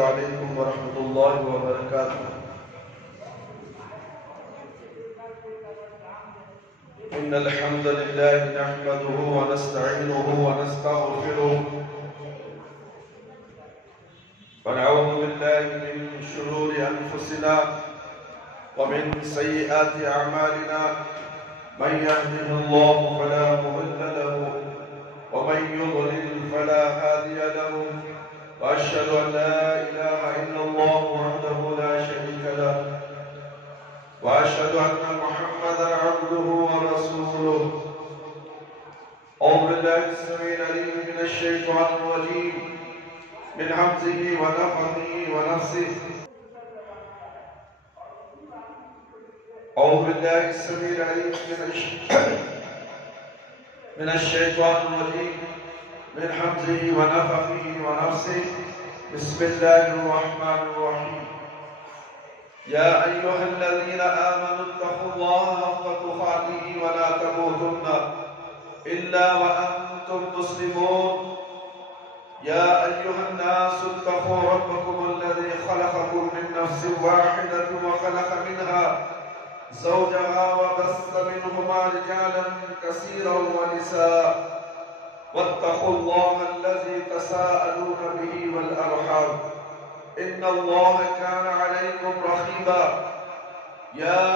عليكم ورحمة الله وبركاته. إن الحمد لله نحمده ونستعينه ونستغفره ونعوذ بالله من شرور أنفسنا ومن سيئات أعمالنا. من يهده الله فلا مضل له ومن يضلل فلا هادي له. وأشهد أن لا إله إلا الله وحده لا شريك له وأشهد أن محمدا عبده ورسوله. أعوذ بالله السميع العليم من الشيطان الرجيم من همزه ونفخه ونفسه. أعوذ بالله السميع العليم من الشيطان الرجيم من همزه ونفخه ونفسه. بسم الله الرحمن الرحيم. يا أيها الذين آمنوا اتقوا الله حق تقاته ولا تموتن إلا وأنتم مسلمون. يا أيها الناس اتقوا ربكم الذي خلقكم من نفس واحدة وخلق منها زوجها وبث منهما رجالا كثيرا ونساء. واتقوا الله الذي تساءلون به والأرحام إن الله كان عليكم رقيبا. يا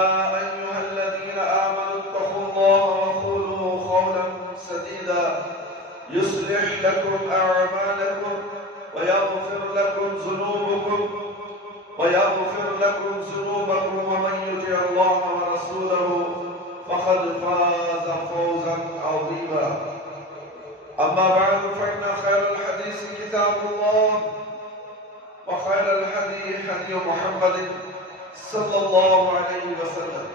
أيها الذين آمنوا اتقوا الله وقولوا قولا سديدا يصلح لكم أعمالكم ويغفر لكم ذنوبكم ومن يطع الله ورسوله فقد فاز فوزا عظيما. أما بعد فإن خير الحديث كتاب الله وخير الهدي هدي محمد صلى الله عليه وسلم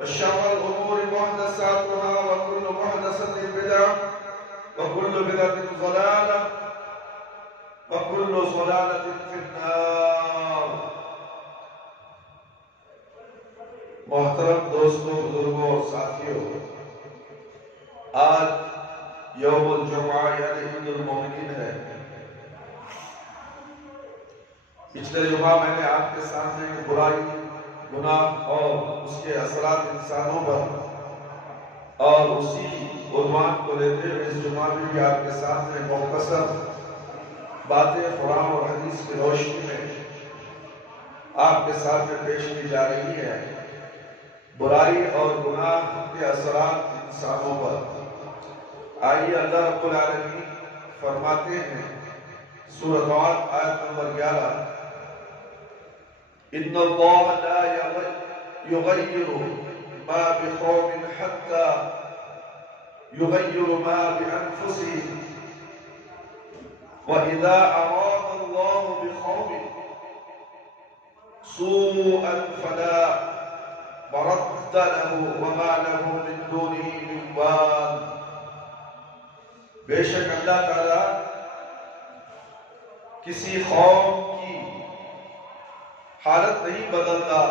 وشر الأمور محدثاتها وكل محدثة بدعة وكل بدعة ضلالة وكل ضلالة في النار. محترم دوستوں، بزرگوں اور ساتھیوں، آج یوم الجمعہ یعنی عید المومنین ہے. پچھلے جمعہ میں نے آپ کے سامنے برائی، گناہ اور اس کے اثرات انسانوں پر اور اسی عنوان کو لیتے ہوئے اس جمعہ میں بھی آپ کے سامنے مختصر باتیں قرآن اور حدیث کی روشنی میں آپ کے سامنے پیش کی جا رہی ہے. برائی اور گناہ کے اثرات انسانوں پر. آئیے اللہ رب العالمین فرماتے ہیں سورۃ طٰ آیت نمبر 11: ان اللہ لا یغیر ما بقوم حتی یغیروا ما بانفسهم واذا اراد اللہ بقوم سوءا فلا مرد له وما له من دونه من وال. بے شک اللہ تعالیٰ کسی قوم کی حالت نہیں بدلتا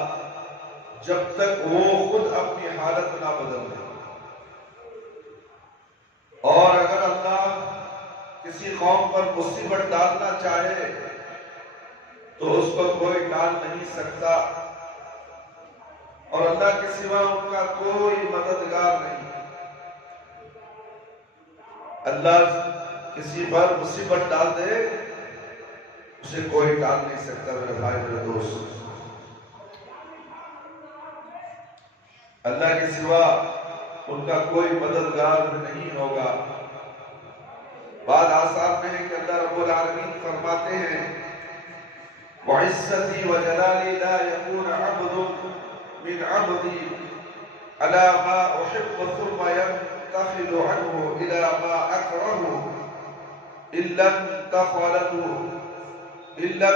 جب تک وہ خود اپنی حالت نہ بدل دے. اور اگر اللہ کسی قوم پر مصیبت ڈالنا چاہے تو اس کو کوئی ڈال نہیں سکتا اور اللہ کے سوا ان کا کوئی مددگار نہیں. اللہ کسی پر مصیبت ڈال دے اسے کوئی ڈال نہیں سکتا. میرے بھائی، میرے دوست، اللہ کے سوا ان کا کوئی مددگار نہیں ہوگا. بعد آثار میں ہے کہ اللہ رب العالمین فرماتے ہیں وعزتی وجلالی لا يكون عبد من عبدی على ما احب ثم ينتقل عنه الى ما اكره الا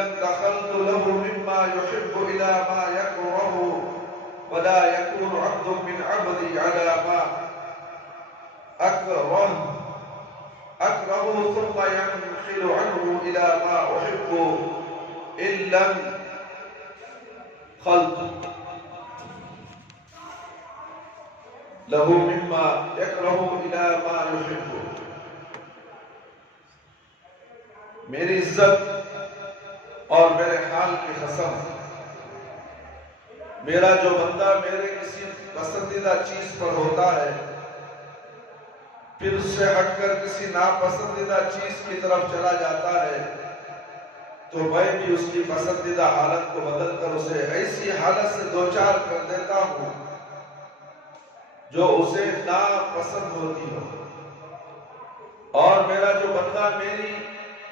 انتقلت له مما يحب الى ما يكره ولا يكون عبد من عبدي على ما اكره ثم ينقل عنه الى ما احب الا انتقلت له مما يكره الى ما يحب. میری عزت اور میرے حال کی قسم، میرا جو بندہ میرے کسی پسندیدہ چیز پر ہوتا ہے پھر اس سے ہٹ کر کسی ناپسندیدہ چیز کی طرف چلا جاتا ہے تو میں بھی اس کی پسندیدہ حالت کو بدل کر اسے ایسی حالت سے دوچار کر دیتا ہوں جو اسے ناپسند ہوتی ہو، اور میرا جو بندہ میری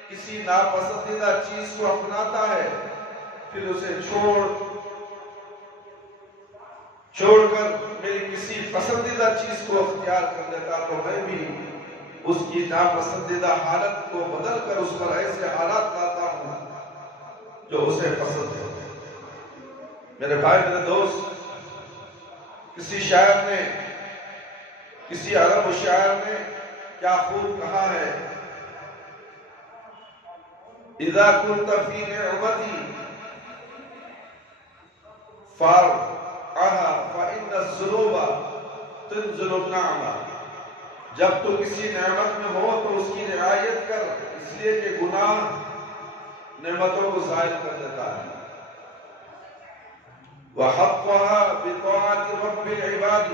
کسی ناپسندیدہ چیز کو اپناتا ہے پھر اسے چھوڑ کر میری کسی پسندیدہ چیز کو اختیار کر لیتا تو میں بھی اس کی ناپسندیدہ حالت کو بدل کر اس پر ایسے حالات لاتا ہوں جو اسے پسند ہو۔ میرے بھائی، میرے دوست، کسی شاعر نے، کسی عرب شاعر نے کیا خوب کہا ہے، اذا كنت في نعمتي فارعها فإن الذنوب تنزل النعمة۔ جب تو کسی نعمت میں ہو تو اس کی رعایت کر، اس لیے کہ گناہ نعمتوں کو زائل کر دیتا ہے۔ وحقها بطاعة رب العباد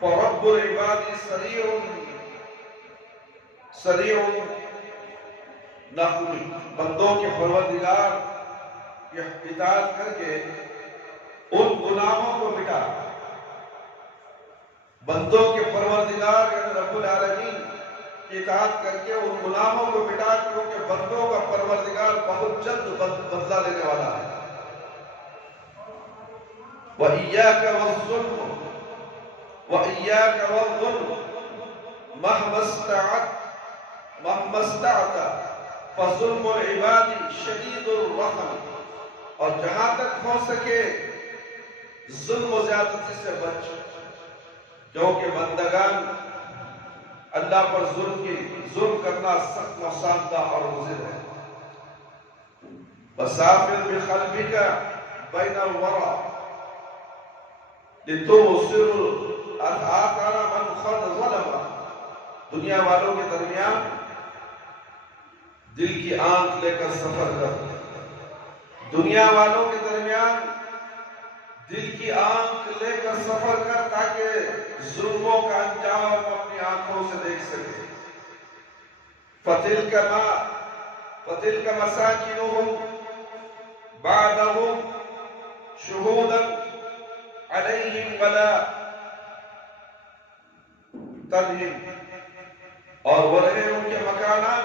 فرب العباد سریع نقل۔ بندوں کے پروردگار کی اطاعت کر کے ان گناہوں کو مٹا، بندوں کے پروردگار یعنی رب العالمین کی اطاعت کر کے ان گناہوں کو مٹا، کیونکہ بندوں کا پروردگار بہت جلد بدلہ لینے والا ہے۔ وَإِيَّاكَ وَالظُّلْمُ وَإِيَّاكَ وَالظُّلْمُ مَهْمَا اسْتَعْتَ فَظُلْمُ الْعِبَادِ شَدِيدُ الرَّحْمِ۔ اور جہاں تک ہو سکے ظلم و زیادتی سے بچ، کیونکہ بندگان اللہ پر ظلم کرنا سخت نقصان دہ اور مضر ہے۔ وَسَافِرْ بِقَلْبِكَ بَيْنَ الْوَرَى لِتُبْصِرَ آثَارَ مَنْ قَدْ ظَلَمَ۔ دنیا والوں کے درمیان دل کی آنکھ لے کر سفر کر، دنیا والوں کے درمیان دل کی آنکھ لے کر سفر کر تاکہ ظلموں کا انجام اپنی آنکھوں سے دیکھ سکے۔ فَتِلْكَ مَسَاكِنُهُمْ بَعْدَهُمْ شُهُودًا عَلَيْهِمْ وَلَا تَنْهِمْ۔ اور وہ رہے ان کے مکانات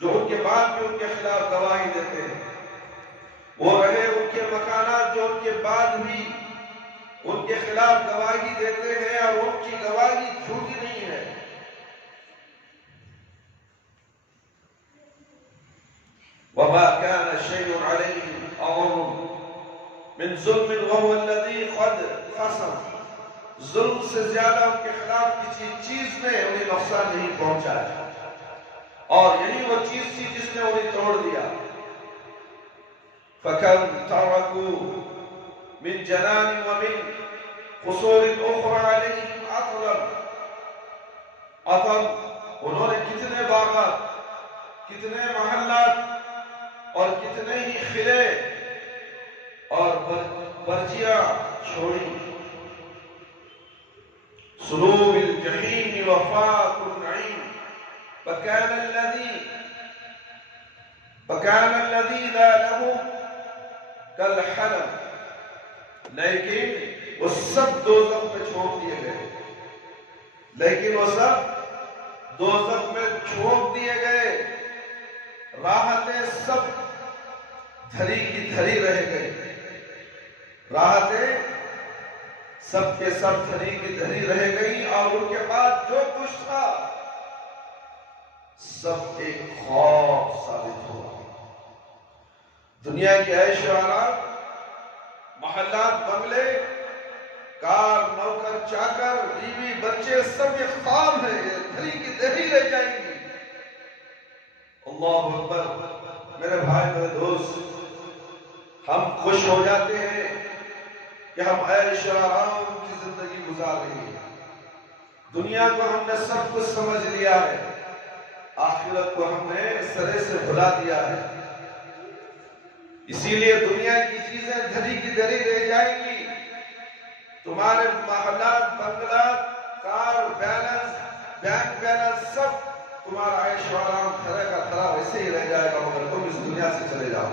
جو ان کے بعد بھی ان کے خلاف گواہی دیتے ہیں، وہ رہے ان کے مکانات جو ان کے بعد بھی ان کے خلاف گواہی دیتے ہیں اور ان کی گواہی جھوٹی نہیں ہے۔ وَمَا كَانَ شَيْءٌ عَلَيْهِمْ أَعْظَمَ مِنْ ظُلْمٍ وَهُوَ الَّذِي قَدْ خَصَمَ۔ ظلم سے زیادہ ان کے خلاف کسی چیز نے انہیں نقصان نہیں پہنچایا، اور یہی وہ چیز تھی جس نے انہیں توڑ دیا۔ فَكَمْ تَرَكُوا مِنْ جَنَانٍ وَمِنْ قُصُورٍ أُخْرَى عَلَيْهِمْ عَطَمْ۔ انہوں نے کتنے باغات، کتنے محلات اور کتنے ہی قلعے اور برجیاں چھوڑی۔ سلوب الجحیم وفاق النعیم فكان الذي لا له كالحلم۔ لیکن وہ سب دوزخ میں چھوڑ دیے گئے، لیکن وہ سب دوزخ میں چھوڑ دیے گئے، راحتیں سب دھری کی دھری رہ گئی، راحتیں سب کے سب دھری کی دھری رہ گئی، اور ان کے بعد جو کچھ تھا سب ایک خواب ثابت ہوا۔ دنیا کے عیش و آرام، محلات، بنگلے، کار، نوکر، چاکر، بیوی، بچے، سب ایک خواب ہے، دھری کی دھری رہ جائیں گی۔ اللہ اکبر۔ میرے بھائی، میرے دوست، ہم خوش ہو جاتے ہیں کہ ہم عیش و آرام کی زندگی گزار رہے ہیں، دنیا کو ہم نے سب کچھ سمجھ لیا ہے، آخرت کو ہم نے سرے سے بھلا دیا ہے. اسی لیے دنیا کی چیزیں دھری کی دھری رہ جائیں گی. تمہارے محلات، بنگلات، کار بیلنس، بینک بیلنس، سب تمہارا عیش و آرام طرح کا طرح ویسے ہی رہ جائے گا، مگر تم اس دنیا سے چلے جاؤ.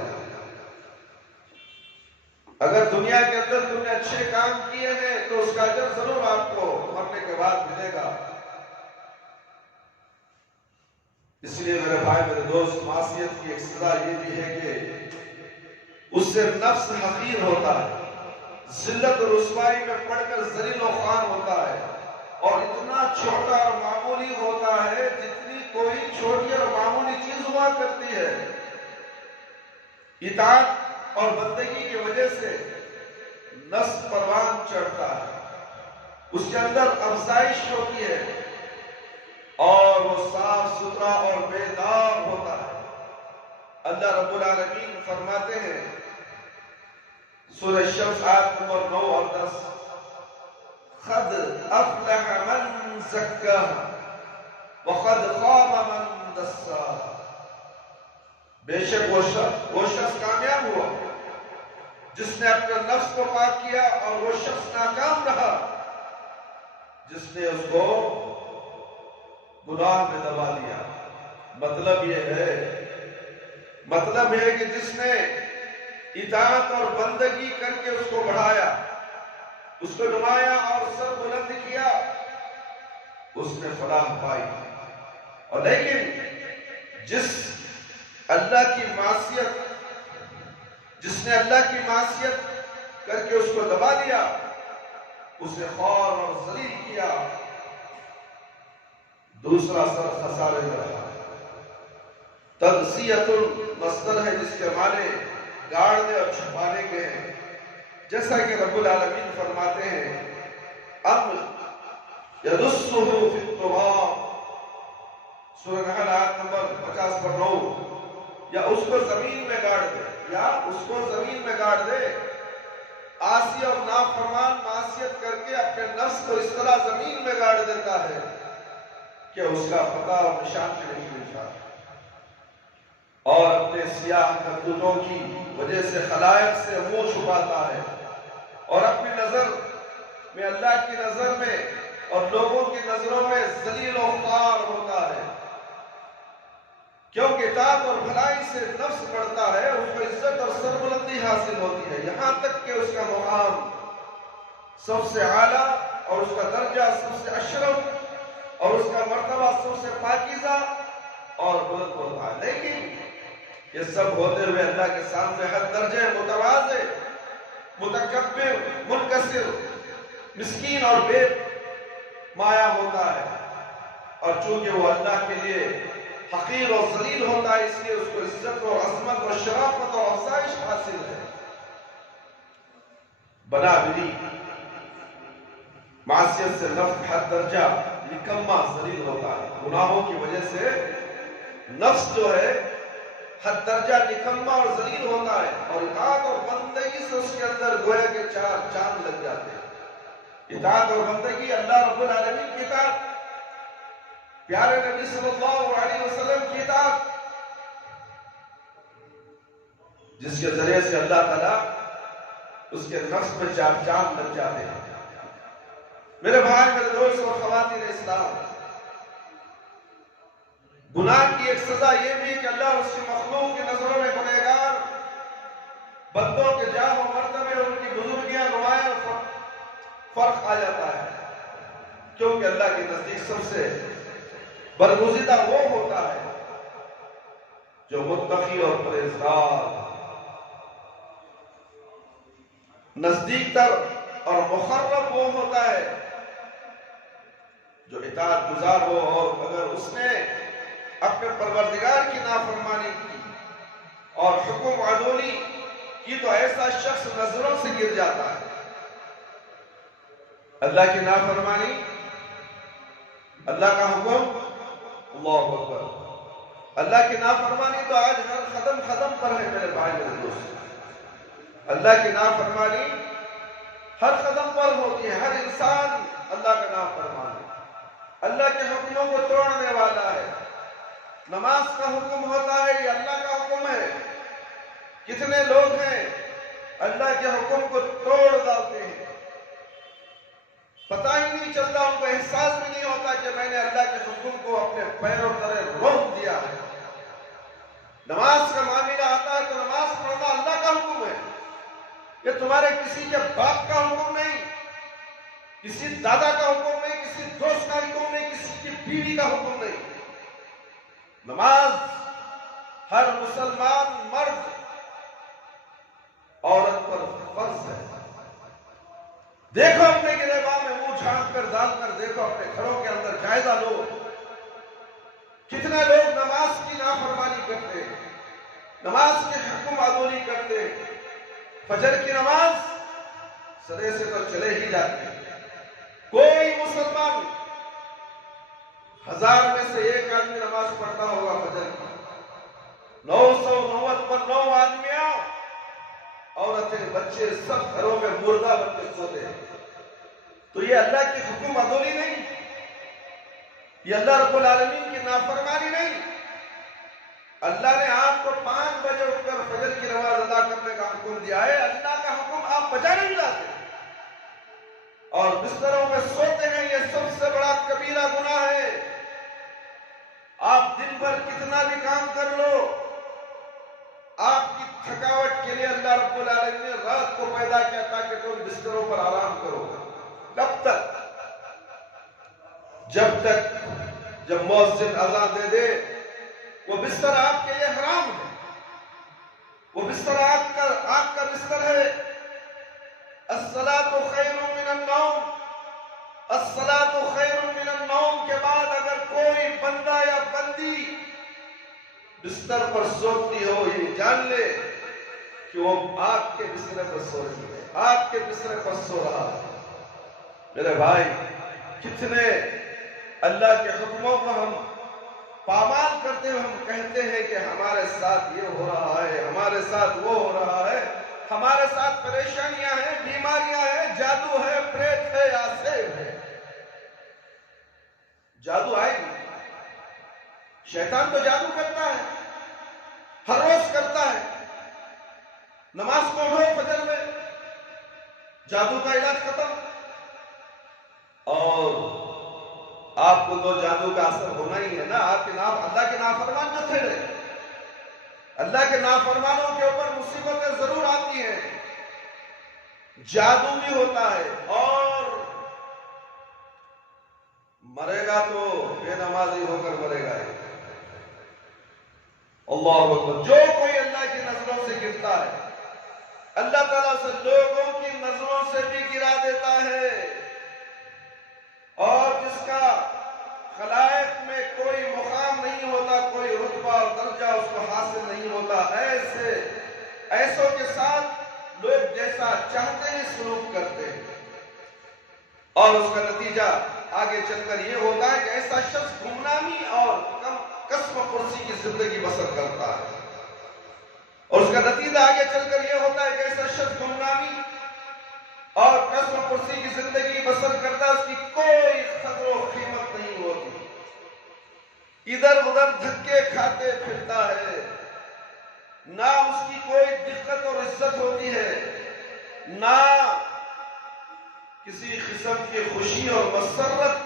اگر دنیا کے اندر تم نے اچھے کام کیے ہیں تو اس کا اجر ضرور آپ کو مرنے کے بعد ملے گا. اس لیے میرے بھائی، میرے دوست، معصیت کی ایک سزا یہ بھی ہے کہ اس سے نفس حقیر ہوتا ہے، ذلت اور رسوائی میں پڑھ کر ذلیل و خوار ہوتا ہے، اور اتنا چھوٹا اور معمولی ہوتا ہے جتنی کوئی چھوٹی اور معمولی چیز ہوا کرتی ہے. اطاعت اور بندگی کی وجہ سے نفس پروان چڑھتا ہے، اس کے اندر افزائش ہوتی ہے اور وہ صاف ستھرا اور بیدار ہوتا ہے. اللہ رب العالمین فرماتے ہیں سورہ شمس آیت نمبر 9 اور 10، قد افلح من زکاہا وقد خاب من دساہا. بے شک وہ شخص کامیاب ہوا جس نے اپنے نفس کو پاک کیا، اور وہ شخص ناکام رہا جس نے اس کو گناہ میں دبا دیا. مطلب یہ ہے کہ جس نے اطاعت اور بندگی کر کے اس کو بڑھایا، اس کو نمایا اور سر بلند کیا، اس نے فلاح پائی. اور لیکن جس نے اللہ کی معصیت کر کے اس کو دبا دیا، اسے خوار اور ذلیل کیا، دوسرا سر خسارے میں رہا. تغذیۃ المصدر ہے جس کے معنی گاڑنے اور چھپانے کے ہیں. جیسا کہ رب العالمین فرماتے ہیں ام یدسہ فی التراب، سورہ نحل آیت نمبر 50 پر 9، یا اس کو زمین میں گاڑ دے. عاصی اور نافرمان معصیت کر کے اپنے نفس کو اس طرح زمین میں گاڑ دیتا ہے کہ اس کا پتہ اور نشان بھی نہیں ملتا، اور اپنے سیاہ کرتوتوں کی وجہ سے خلائق سے منہ چھپاتا ہے، اور اپنی نظر میں، اللہ کی نظر میں اور لوگوں کی نظروں میں ذلیل و خوار ہوتا ہے. کیونکہ اطاعت اور بھلائی سے نفس بڑھتا ہے، اس کو عزت اور سربلندی حاصل ہوتی ہے، یہاں تک کہ اس کا مقام سب سے اعلیٰ اور اس کا درجہ سب سے اشرف اور اس کا مرتبہ سب سے پاکیزہ اور بلند ہوتا ہے. لیکن یہ سب ہوتے ہوئے اللہ کے سامنے ہر درجے متواضع، متکبر، منکسر، مسکین اور بے مایا ہوتا ہے. اور چونکہ وہ اللہ کے لیے حقیر اور ذلیل ہوتا ہے، اس لیے اس کو عزت اور عظمت اور شرافت اور افزائش حاصل ہے. بنابری معصیت سے نفس ہر درجہ نکما ذلیل ہوتا ہے. گناہوں کی وجہ سے نفس جو ہے ہر درجہ نکما اور ذلیل ہوتا ہے، اور اطاعت اور بندگی سے اس کے اندر گویا کے 4 چاند لگ جاتے ہیں. اطاعت اور بندگی، اللہ رب العالمین کی اطاعت، پیارے نبی صلی اللہ علیہ وسلم کی اطاعت، جس کے ذریعے سے اللہ تعالیٰ اس کے نفس میں 4 چاند لگ جاتے ہیں. میرے بھائی، میرے دوست اور خواتین اسلام، گناہ کی ایک سزا یہ بھی کہ اللہ اس کی مخلوق کی نظروں میں گنہگار بندوں کے جاہ و مرتبے اور ان کی بزرگیاں نمایاں فرق آ جاتا ہے. کیونکہ اللہ کے نزدیک سب سے برگزیدہ وہ ہوتا ہے جو متقی اور پرہیزگار، نزدیک تر اور مقرب وہ ہوتا ہے جو اطاعت گزار ہو، اور اگر اس نے اپنے پروردگار کی نافرمانی کی اور حکم عدولی کی تو ایسا شخص نظروں سے گر جاتا ہے. اللہ کی نافرمانی، اللہ کا حکم، اللہ اکبر، اللہ کی نافرمانی تو آج ہر قدم پر ہے میرے بھائی میرے دوست. اللہ کی نافرمانی ہر قدم پر ہوتی ہے، ہر انسان اللہ کا نافرمان ہے، اللہ کے حکموں کو توڑنے والا ہے. نماز کا حکم ہوتا ہے، یہ اللہ کا حکم ہے۔ کتنے لوگ ہیں اللہ کے حکم کو توڑ ڈالتے ہیں، پتہ ہی نہیں چلتا، ان کو احساس بھی نہیں ہوتا کہ میں نے اللہ کے حکم کو اپنے پیروں تلے روک دیا ہے۔ نماز کا معاملہ آتا ہے تو نماز پڑھنا اللہ کا حکم ہے، یہ تمہارے کسی کے باپ کا حکم نہیں، کسی دادا کا حکم نہیں، کسی دوست کا حکم نہیں، کسی کی بیوی کا حکم نہیں۔ نماز ہر مسلمان مرد عورت پر فرض ہے۔ دیکھو اپنے گریباں میں منہ جھانک کر ڈال کر دیکھو، اپنے گھروں کے اندر جائزہ لو، کتنے لوگ نماز کی نافرمانی کرتے ہیں، نماز کے حکم عدولی کرتے ہیں۔ فجر کی نماز سرے سے تو چلے ہی جاتے ہیں، کوئی مسلمان 1000 میں سے ایک آدمی نماز پڑھتا ہوگا فجر کی، 999 آدمیاں، عورتیں، بچے سب گھروں میں مردہ بن کے سوتے ہیں۔ تو یہ اللہ کی حکم عدولی نہیں، یہ اللہ رب العالمین کی نافرمانی نہیں۔ اللہ نے آپ کو 5 بجے اٹھ کر فجر کی نماز ادا کرنے کا حکم دیا ہے، اللہ کا حکم آپ بجا نہیں لاتے اور بستروں میں سوتے ہیں، یہ سب سے بڑا کبیرہ گناہ ہے۔ آپ دن بھر کتنا بھی کام کر لو، آپ کی تھکاوٹ کے لیے اللہ رب العالمین نے رات کو پیدا کیا تاکہ تم بستروں پر آرام کرو۔ کب تک؟ جب مؤذن اذان دے دے، وہ بستر آپ کے لیے حرام ہے، وہ بستر آپ کا بستر ہے۔ الصلاۃ خیر من النوم، الصلاۃ خیر من النوم کے بعد اگر کوئی بندہ یا بندی بستر پر سوتی ہو، یہ جان لے کہ وہ آگ کے بستر پر سو رہی ہے، آگ کے بستر پر سو رہا ہے۔ میرے بھائی، کتنے اللہ کے حکموں کو ہم پامال کرتے ہوئے ہم کہتے ہیں کہ ہمارے ساتھ یہ ہو رہا ہے، ہمارے ساتھ وہ ہو رہا ہے، ہمارے ساتھ پریشانیاں ہیں، بیماریاں ہیں، جادو ہے، پریت ہے، آسیب ہے۔ جادو آئے گی، شیطان تو جادو کرتا ہے، ہر روز کرتا ہے۔ نماز پڑھو فجر میں، جادو کا علاج ختم۔ اور آپ کو تو جادو کا اثر ہونا ہی ہے نا، آپ کے اللہ کے نافرمان نہ تھے، اللہ کے نافرمانوں کے اوپر مصیبتیں ضرور آتی ہیں، جادو بھی ہوتا ہے، اور مرے گا تو بے نمازی ہو کر مرے گا۔ اللہ اکبر۔ جو کوئی اللہ کی نظروں سے گرتا ہے، اللہ تعالیٰ سے لوگوں کی نظروں سے بھی گرا دیتا ہے، اور جس کا خلائق میں کوئی مقام نہیں ہوتا، کوئی رتبہ اور درجہ اس کو حاصل نہیں ہوتا، ایسوں کے ساتھ لوگ جیسا چاہتے ہیں سلوک کرتے ہیں، اور اس کا نتیجہ آگے چل کر یہ ہوتا ہے کہ ایسا شخص گمنامی اور قسم و پرسی کی زندگی بسر کرتا ہے، اور اس کا نتیجہ آگے چل کر یہ ہوتا ہے کہ ایسا شخص گمنامی اور قسم و پرسی کی زندگی بسر کرتا ہے، اس کی کوئی قدر و قیمت نہیں ہوتی، ادھر ادھر دھکے کھاتے پھرتا ہے، نہ اس کی کوئی دقت اور عزت ہوتی ہے، نہ کسی قسم کی خوشی اور مسرت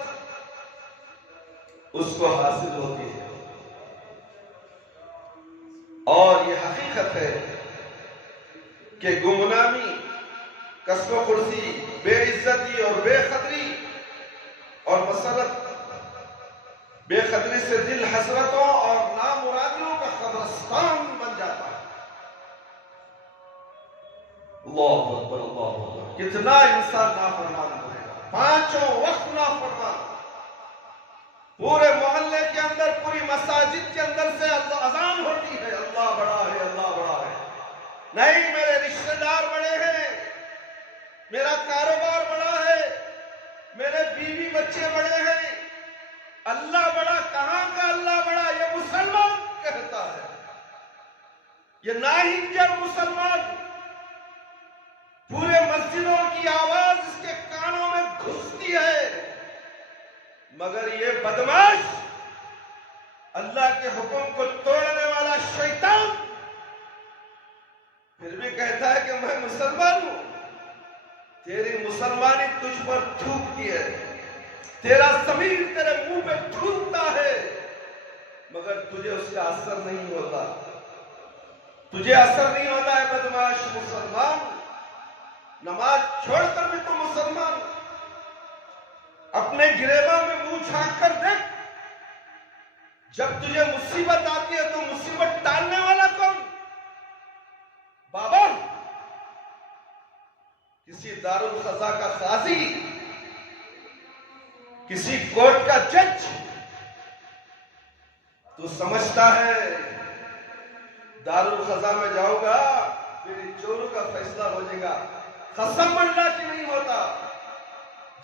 اس کو حاصل ہوتی ہے۔ اور یہ حقیقت ہے کہ گمنامی، قسم و پرسی، بے عزتی اور بے قدری اور مسرت، بے قدری سے دل حسرتوں اور نامرادیوں کا قبرستان بن جاتا ہے۔ اللہ اکبر، اللہ اکبر۔ کتنا انسان نافرمان بنے گا، 5 وقت نافرمان، پورے محلے کے اندر، پوری مساجد کے اندر سے اذان ہوتی ہے، اللہ بڑا ہے، اللہ بڑا ہے۔ نہیں، میرے رشتہ دار بڑے ہیں، میرا کاروبار بڑا ہے، میرے بیوی بچے بڑے ہیں، اللہ بڑا، کہاں کا اللہ بڑا؟ یہ مسلمان کہتا ہے، یہ ناہنجر مسلمان، پورے مسجدوں کی آواز اس کے کانوں میں گھستی ہے، مگر یہ بدماش اللہ کے حکم کو توڑنے والا شیطان پھر بھی کہتا ہے کہ میں مسلمان ہوں. تیری مسلمانی تجھ پر تھوکتی ہے، تیرا ضمیر تیرے منہ پہ تھوکتا ہے، مگر تجھے اس کا اثر نہیں ہوتا. تجھے اثر نہیں ہوتا ہے بدمعاش مسلمان. نماز چھوڑ کر بھی تو مسلمان. اپنے گریباں میں منہ جھانک کر دیکھ. جب تجھے مصیبت آتی ہے تو مصیبت ٹالنے والا کون؟ بابا، کسی دارالقضا کا قاضی، کسی کورٹ کا جج. تو سمجھتا ہے دارالقضا میں جاؤ گا میری چوروں کا فیصلہ ہو جائے گا. قسم اللہ کی نہیں ہوتا.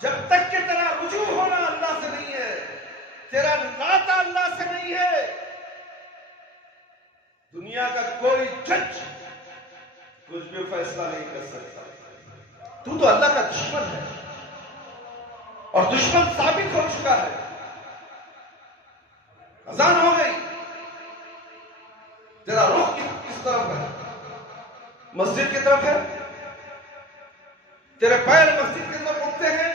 جب تک کہ تیرا رجوع ہونا اللہ سے نہیں ہے، تیرا ناطہ اللہ سے نہیں ہے، دنیا کا کوئی جج کچھ بھی فیصلہ نہیں کر سکتا. تو اللہ کا دشمن ہے اور دشمن ثابت ہو چکا ہے. اذان ہو گئی، تیرا رخ کس طرف ہے؟ مسجد کی طرف ہے؟ تیرے پیر مسجد کی طرف اٹھتے ہیں؟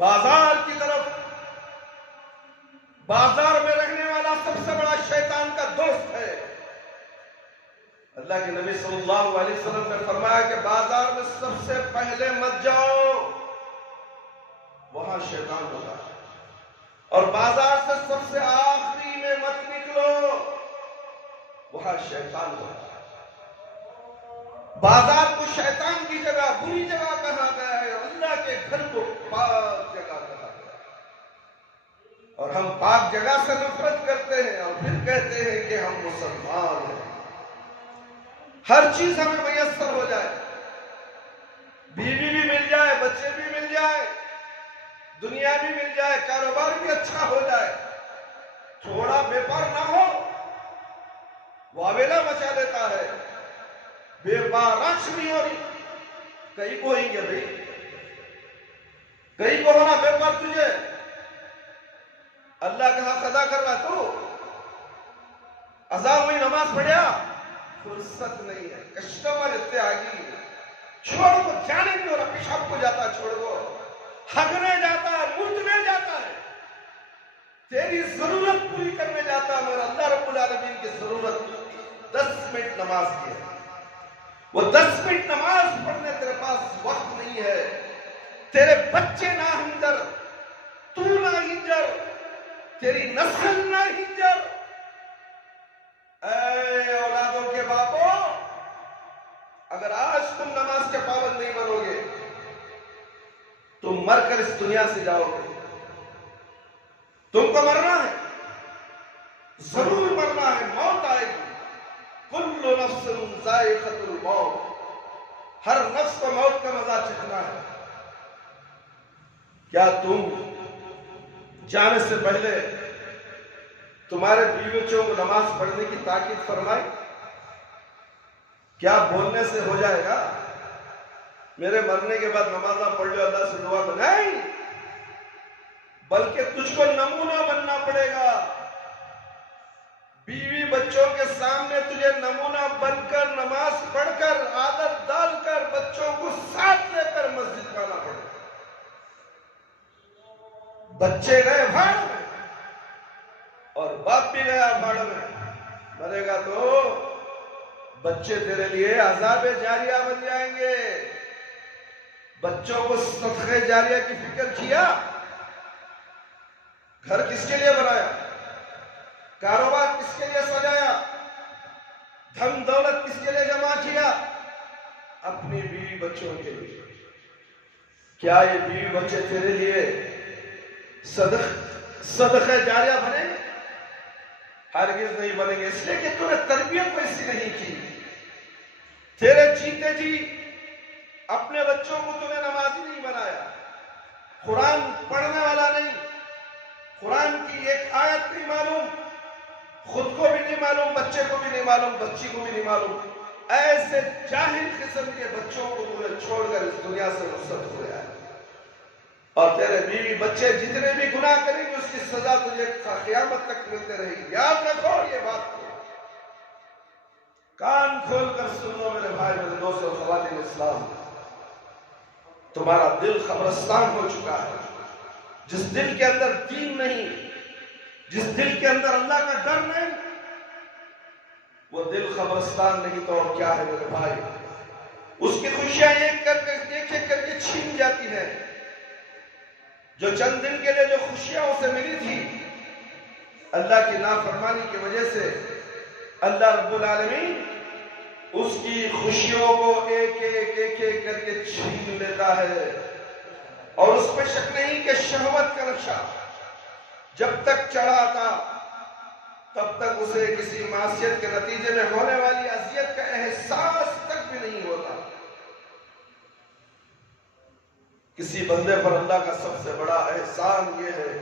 بازار کی طرف؟ بازار میں رہنے والا سب سے بڑا شیطان کا دوست ہے. اللہ کے نبی صلی اللہ علیہ وسلم نے فرمایا کہ بازار میں سب سے پہلے مت جاؤ، وہاں شیطان ہوتا ہے. اور بازار سے سب سے آخری میں مت نکلو، وہاں شیطان ہوتا ہے. بازار کو شیطان کی جگہ، بری جگہ کہا گیا ہے، اللہ کے گھر کو پاک جگہ کہا گیا ہے. اور ہم پاک جگہ سے نفرت کرتے ہیں اور پھر کہتے ہیں کہ ہم مسلمان ہیں. ہر چیز ہمیں میسر ہو جائے، بیوی بھی مل جائے، بچے بھی مل جائے، دنیا بھی مل جائے، کاروبار بھی اچھا ہو جائے، تھوڑا بیپار نہ ہو واویلا مچا دیتا ہے. بیپارش نہیں ہو رہی، کئی کو ہوئیں گے بھائی، کئی کو ہونا بیپار. تجھے اللہ کا حق ادا کرنا، تو اذان ہوئی نماز پڑھیا، فرصت نہیں ہے. کسٹمر اتنے آگی، چھوڑ کو جانے نہیں ہو رہا. پیشاب کو جاتا ہے، چھوڑ کو ہگنے جاتا ہے، مردنے جاتا ہے، تیری ضرورت پوری کرنے جاتا ہے. مگر اللہ رب العالمین کی ضرورت 10 منٹ نماز کی ہے. وہ 10 منٹ نماز پڑھنے تیرے پاس وقت نہیں ہے. تیرے بچے نہ ہنجر، تو نہ ہنجر، تیری نسل نہ ہنجر. اے اولادوں کے باپو، اگر آج تم نماز کے پابند نہیں بنو گے تم مر کر اس دنیا سے جاؤ گے. تم کو مرنا ہے، ضرور مرنا ہے، موت آئے گی. کل نفس ذائقۃ الموت، ہر نفس کو موت کا مزہ چکھنا ہے. کیا تم جانے سے پہلے تمہارے بیوی بچوں کو نماز پڑھنے کی تاکید فرمائی؟ کیا بولنے سے ہو جائے گا میرے مرنے کے بعد نمازہ پڑھ لو اللہ سے دعا کرو؟ نہیں، بلکہ تجھ کو نمونہ بننا پڑے گا. بیوی بچوں کے سامنے تجھے نمونہ بن کر نماز پڑھ کر عادت ڈال کر بچوں کو ساتھ لے کر مسجد میں آنا پڑے گا. بچے گئے بھاڑ میں اور باپ بھی گیا بھاڑ میں، مرے گا تو بچے تیرے لیے عذاب جاریہ بن جائیں گے. بچوں کو صدقہ جاریہ کی فکر کیا؟ گھر کس کے لیے بنایا؟ کاروبار کس کے لیے سجایا؟ دھن دولت کس کے لیے جمع کیا؟ اپنی بیوی بچوں کے لیے. کیا یہ بیوی بچے تیرے لیے صدقہ جاریہ بنے؟ ہرگز نہیں بنیں گے، اس لیے کہ تم نے تربیت ایسی نہیں کی. تیرے جیتے جی اپنے بچوں کو تم نے نمازی نہیں بنایا، قرآن پڑھنے والا نہیں، قرآن کی ایک آیت نہیں معلوم، خود کو بھی نہیں معلوم، بچے کو بھی نہیں معلوم، بچی کو بھی نہیں معلوم. ایسے جاہل قسم کے بچوں کو تم نے چھوڑ کر اس دنیا سے رخصت ہو گیا ہے. اور تیرے بیوی بچے جتنے بھی گناہ کریں گے اس کی سزا تجھے قیامت تک ملتے رہے گی. یاد رکھو یہ بات کو. کان کھول کر سن لو میرے بھائی میرے دوست اور خواتین اسلام. تمہارا دل قبرستان ہو چکا ہے. جس دل کے اندر دین نہیں، جس دل کے اندر اللہ کا ڈر نہیں، وہ دل قبرستان نہیں تو اور کیا ہے میرے بھائی. اس کی خوشیاں ایک کر کے چھین جاتی ہیں. جو چند دن کے لیے جو خوشیاں اسے ملی تھی، اللہ کی نافرمانی کی وجہ سے اللہ رب العالمین اس کی خوشیوں کو ایک ایک کر کے چھین لیتا ہے. اور اس پہ شک نہیں کہ شہوت کا نقشہ جب تک چڑھا تھا تب تک اسے کسی معصیت کے نتیجے میں ہونے والی اذیت کا احساس تک بھی نہیں ہوتا. کسی بندے پر اللہ کا سب سے بڑا احسان یہ ہے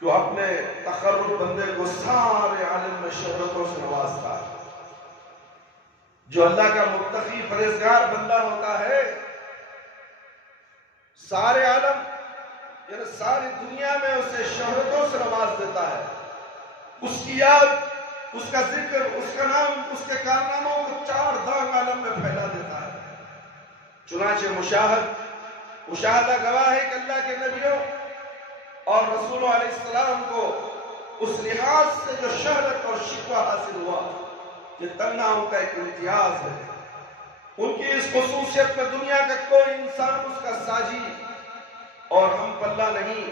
کہ وہ اپنے تقرب بندے کو سارے عالم میں شہرتوں سے نوازتا ہے. جو اللہ کا متقی پرہیزگار بندہ ہوتا ہے، سارے عالم یعنی ساری دنیا میں اسے شہرتوں سے نواز دیتا ہے. اس کی یاد، اس کا ذکر، اس کا نام، اس کے کارناموں کو چار دانگ عالم میں پھیلا دیتا ہے. چنانچہ مشاہدہ گواہ ہے کہ اللہ کے نبیوں اور رسولوں علیہ السلام کو اس لحاظ سے جو شہرت اور شکوہ حاصل ہوا، یہ تنہا ان کا ایک امتیاز ہے. ان کی اس خصوصیت میں دنیا کا کوئی انسان اس کا ساجی اور ہم پلہ نہیں.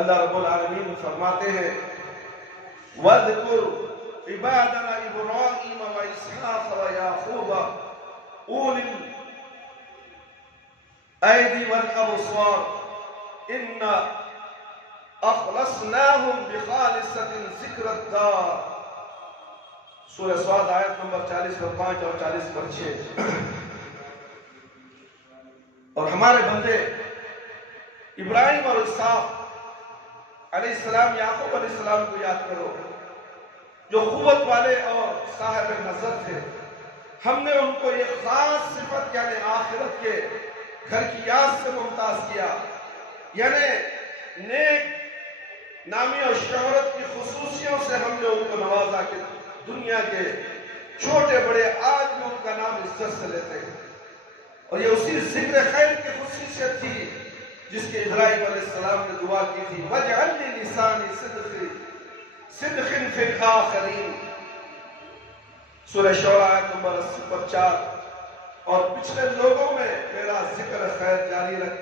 اللہ رب العالمین فرماتے ہیں وَاذْكُرْ عِبَادَنَا إِبْرَاهِيمَ وَإِسْحَاقَ وَيَعْقُوبَ أُولِي الْأَيْدِي وَالْأَبْصَارِ إِنَّا أَخْلَصْنَاهُمْ بِخَالِصَةٍ ذِكْرَ الدَّارِ. سورہ صاد آیت نمبر 40 پر 5 اور 40 پر 6. اور ہمارے بندے ابراہیم اور اسحاق علیہ السلام، یعقوب علیہ السلام کو یاد کرو، جو قوت والے اور صاحب نظر تھے. ہم نے ان کو یہ خاص صفت یعنی آخرت کے گھر کی یاد سے ممتاز کیا. یعنی نیک نامی اور شہرت کی خصوصیوں سے ہم نے ان کو نوازا کہ دنیا کے چھوٹے بڑے آج بھی ان کا نام عزت سے لیتے ہیں. اور یہ اسی ذکر خیر کی خصوصیت تھی جس کے ابراہیم علیہ السلام نے دعا کی تھی وَاجْعَلْ لِي لِسَانِ صِدْقٍ فِي الْآخِرِينَ. سورہ شعراء آیت نمبر 80 پر 4. اور پچھلے لوگوں میں میرا ذکر خیر جاری رکھ.